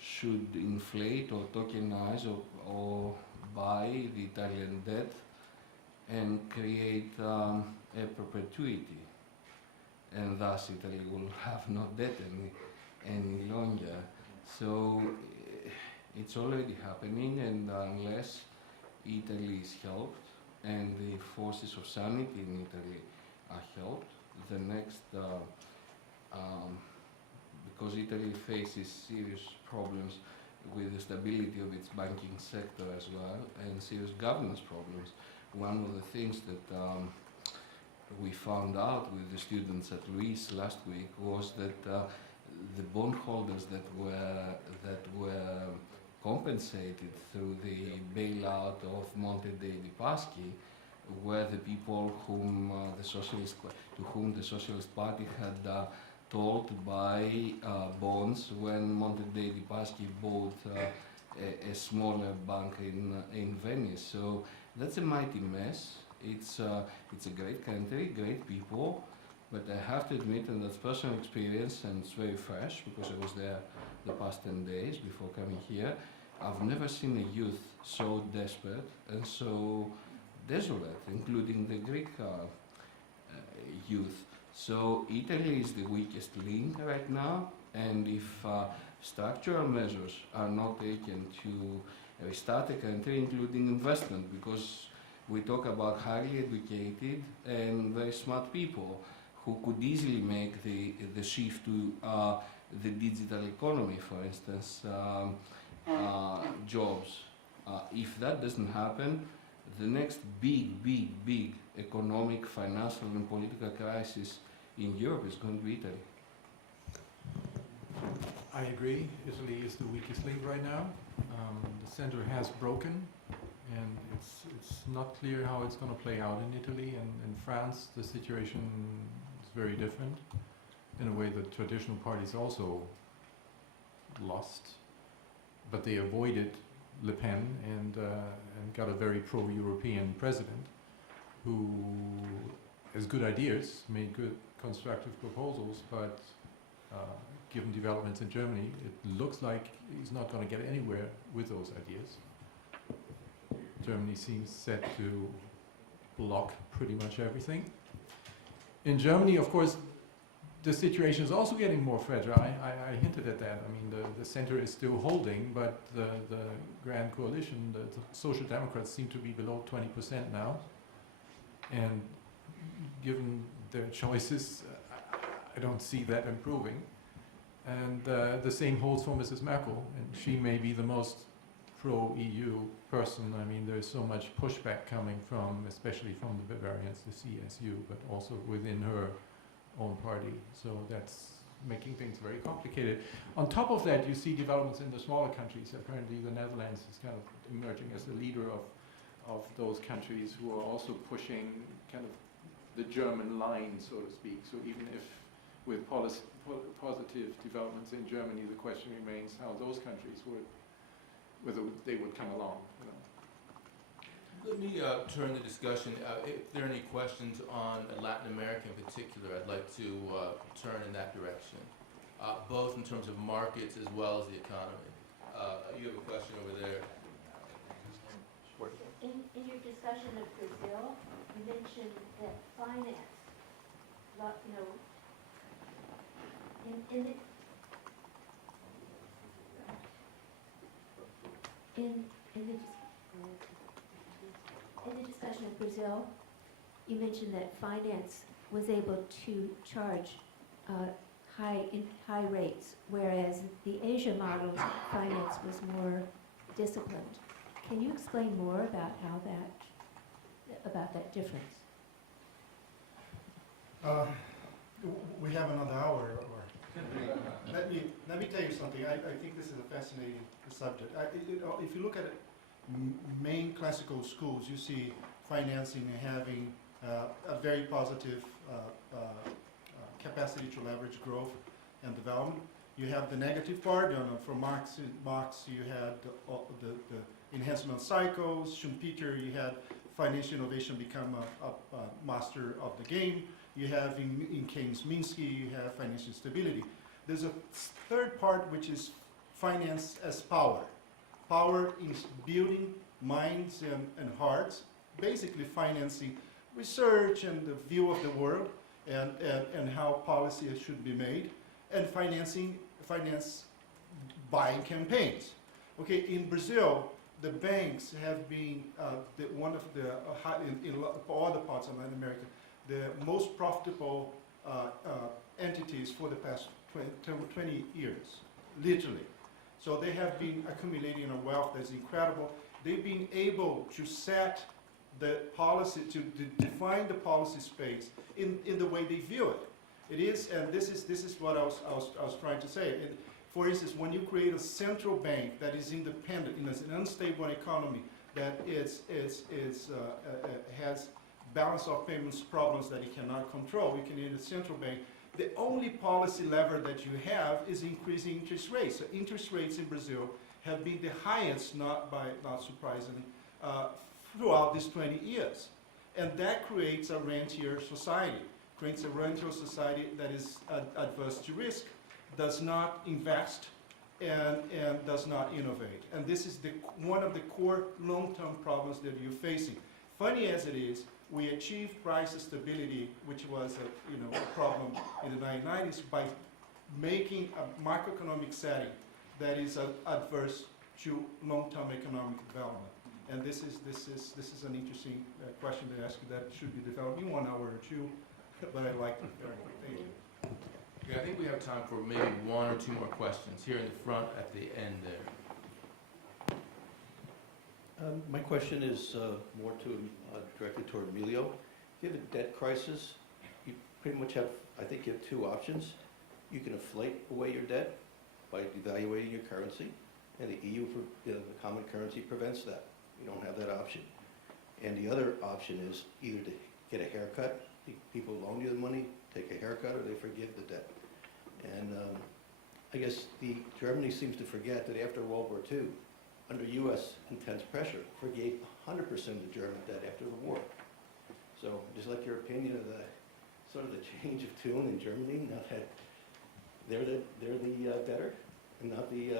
should inflate or tokenize or buy the Italian debt and create a perpetuity, and thus Italy will have no debt any longer. So it's already happening, and unless Italy is helped and the forces of sanity in Italy are helped, the next, because Italy faces serious problems with the stability of its banking sector as well, and serious governance problems. One of the things that we found out with the students at Luis last week was that the bondholders that were compensated through the bailout of Monte dei Paschi were the people whom to whom the Socialist Party had told to buy bonds when Monte dei Paschi bought a smaller bank in Venice. So that's a mighty mess. It's a great country, great people, but I have to admit, and that's personal experience, and it's very fresh because I was there the past 10 days before coming here. I've never seen a youth so desperate and so desolate, including the Greek youth. So Italy is the weakest link right now, and if structural measures are not taken to restart the country, including investment, because we talk about highly educated and very smart people who could easily make the shift to the digital economy, for instance, jobs. If that doesn't happen, the next big economic, financial and political crisis in Europe is going to be Italy. I agree. Italy is the weakest link right now. The center has broken, and it's not clear how it's going to play out in Italy. And in France, the situation is very different. In a way, the traditional parties also lost, but they avoided Le Pen and got a very pro-European president who has good ideas, made good constructive proposals, but given developments in Germany, it looks like he's not going to get anywhere with those ideas. Germany seems set to block pretty much everything. In Germany, of course, the situation is also getting more fragile. I hinted at that. I mean, the center is still holding, but the Grand Coalition, the Social Democrats seem to be below 20% now. And given their choices, I don't see that improving. And the same holds for Mrs. Merkel, and she may be the most pro-EU person. I mean, there's so much pushback coming from, especially from the Bavarians, the CSU, but also within her own party. So that's making things very complicated. On top of that, you see developments in the smaller countries. Apparently, the Netherlands is kind of emerging as the leader of those countries who are also pushing kind of the German line, so to speak. So even if with positive developments in Germany, the question remains how those countries would, whether they would come along. You know. Let me turn the discussion. If there are any questions on Latin America in particular, I'd like to turn in that direction, both in terms of markets as well as the economy. You have a question over there. In your discussion of Brazil, you mentioned that finance, you know, in the discussion of Brazil, you mentioned that finance was able to charge high rates, whereas the Asia model finance was more disciplined. Can you explain more about that difference? We have another hour, or let me tell you something. I think this is a fascinating subject. If you look at it, main classical schools, you see financing having a very positive capacity to leverage growth and development. You have the negative part. From Marx, you had the enhancement cycles. Schumpeter, you had financial innovation become a master of the game. You have in Keynes-Minsky, you have financial stability. There's a third part, which is finance as power. Power in building minds and hearts, basically financing research and the view of the world and how policy should be made, and finance buying campaigns. Okay, in Brazil, the banks have been one of the, in all the parts of Latin America, the most profitable entities for the past 20 years, literally. So they have been accumulating a wealth that's incredible. They've been able to set the policy, to define the policy space in the way they view it. It is, and this is what I was trying to say. For instance, when you create a central bank that is independent in an unstable economy that has balance of payments problems that it cannot control, you can need a central bank. The only policy lever that you have is increasing interest rates. So interest rates in Brazil have been the highest, not surprisingly, throughout these 20 years. And that creates a rentier society, creates a rentier society that is adverse to risk, does not invest, and does not innovate. And this is one of the core long-term problems that you're facing. Funny as it is, we achieved price stability, which was a problem in the 1990s, by making a macroeconomic setting that is adverse to long-term economic development. And this is an interesting question to ask you that should be developed in 1 hour or two, but I'd like to thank you. Okay, I think we have time for maybe one or two more questions here in the front at the end there. My question is more directed toward Emilio. If you have a debt crisis, you pretty much have, I think you have two options. You can inflate away your debt by devaluating your currency, and the EU, the common currency, prevents that. You don't have that option. And the other option is either to get a haircut. People loan you the money, take a haircut, or they forgive the debt. And I guess Germany seems to forget that after World War II, under U.S. intense pressure, forgave 100% of the German debt after the war. So just like your opinion of the sort of the change of tune in Germany, now that they're the debtor and not the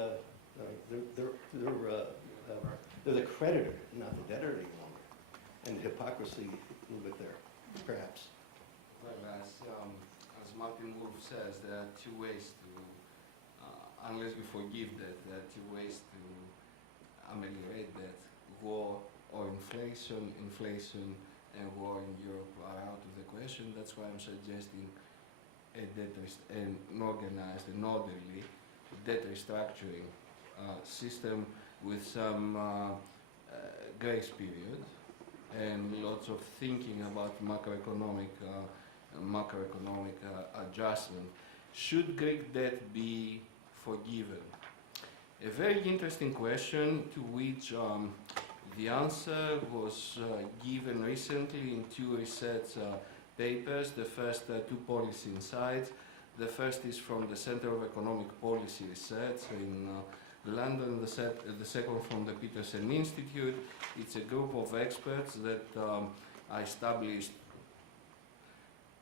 they're the creditor, not the debtor any longer. And the hypocrisy a little bit there, perhaps. Right, as as Martin Wolf says, there are two ways to, unless you forgive debt, there are two ways to ameliorate debt: war or inflation. Inflation and war in Europe are out of the question. That's why I'm suggesting an organized and orderly debt restructuring system with some grace period and lots of thinking about macroeconomic adjustment. Should Greek debt be forgiven? A very interesting question to which the answer was given recently in two research papers. The first two policy insights. The first is from the Center of Economic Policy Research in London, the second from the Peterson Institute. It's a group of experts that I established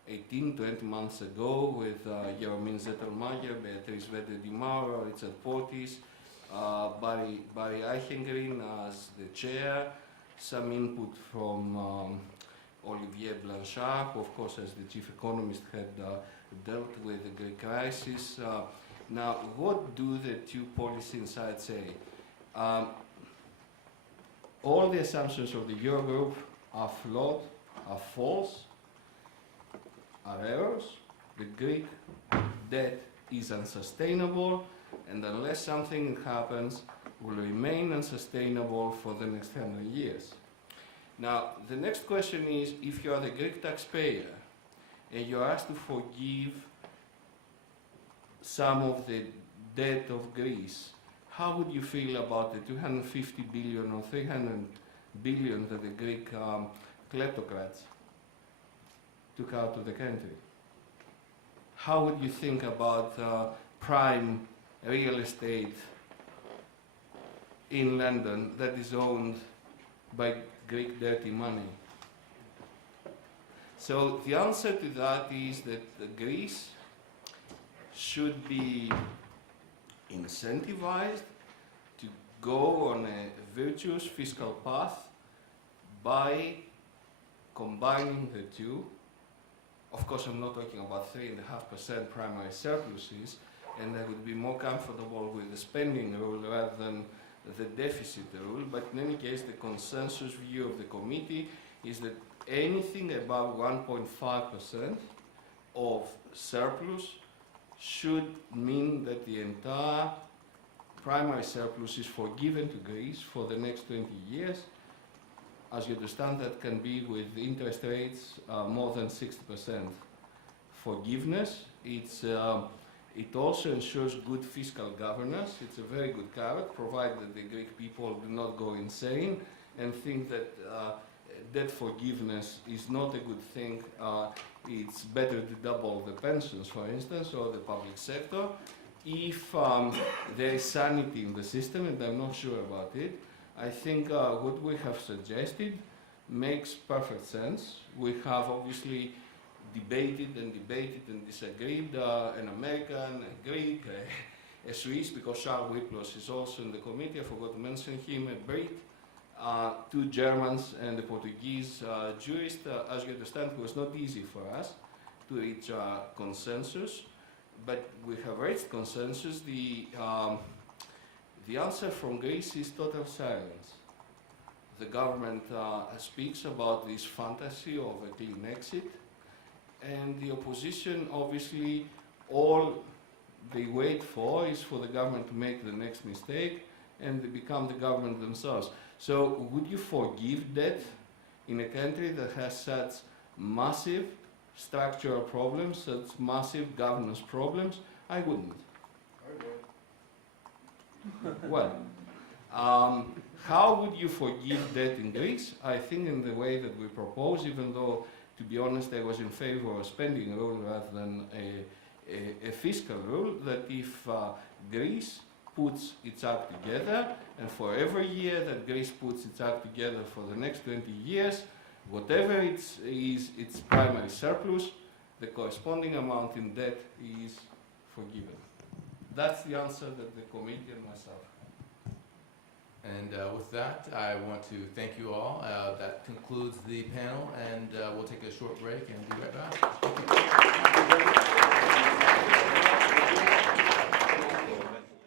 18-20 months ago with Jeromin Zettelmayer, Beatrice Vede Di Mauro, Richard Portis, Barry Eichengreen as the chair, some input from Olivier Blanchard, who of course as the chief economist had dealt with the Greek crisis. Now, what do the two policy insights say? All the assumptions of the Eurogroup are flawed, are false, are errors. The Greek debt is unsustainable, and unless something happens, will remain unsustainable for the next 100 years. Now, the next question is, if you are the Greek taxpayer and you are asked to forgive some of the debt of Greece, how would you feel about the 250 billion or 300 billion that the Greek kleptocrats took out of the country? How would you think about prime real estate in London that is owned by Greek dirty money? So the answer to that is that Greece should be incentivized to go on a virtuous fiscal path by combining the two. Of course, I'm not talking about 3.5% primary surpluses, and I would be more comfortable with the spending rule rather than the deficit rule. But in any case, the consensus view of the committee is that anything above 1.5% of surplus should mean that the entire primary surplus is forgiven to Greece for the next 20 years. As you understand, that can be with interest rates more than 60% forgiveness. It also ensures good fiscal governance. It's a very good carrot, provided that the Greek people do not go insane and think that debt forgiveness is not a good thing. It's better to double the pensions, for instance, or the public sector. If there is sanity in the system, and I'm not sure about it, I think what we have suggested makes perfect sense. We have obviously debated and disagreed, an American, a Greek, a Swiss, because Charles Wiplos is also in the committee, I forgot to mention him, a Brit, two Germans and a Portuguese jurist. As you understand, it was not easy for us to reach consensus, but we have reached consensus. The answer from Greece is total silence. The government speaks about this fantasy of a clean exit, and the opposition, obviously, all they wait for is for the government to make the next mistake and they become the government themselves. So would you forgive debt in a country that has such massive structural problems, such massive governance problems? I wouldn't. Well, how would you forgive debt in Greece? I think in the way that we propose, even though, to be honest, I was in favor of a spending rule rather than a fiscal rule, that if Greece puts its act together, and for every year that Greece puts its act together for the next 20 years, whatever its primary surplus, the corresponding amount in debt is forgiven. That's the answer that the committee and myself. And with that, I want to thank you all. That concludes the panel, and we'll take a short break and be right back.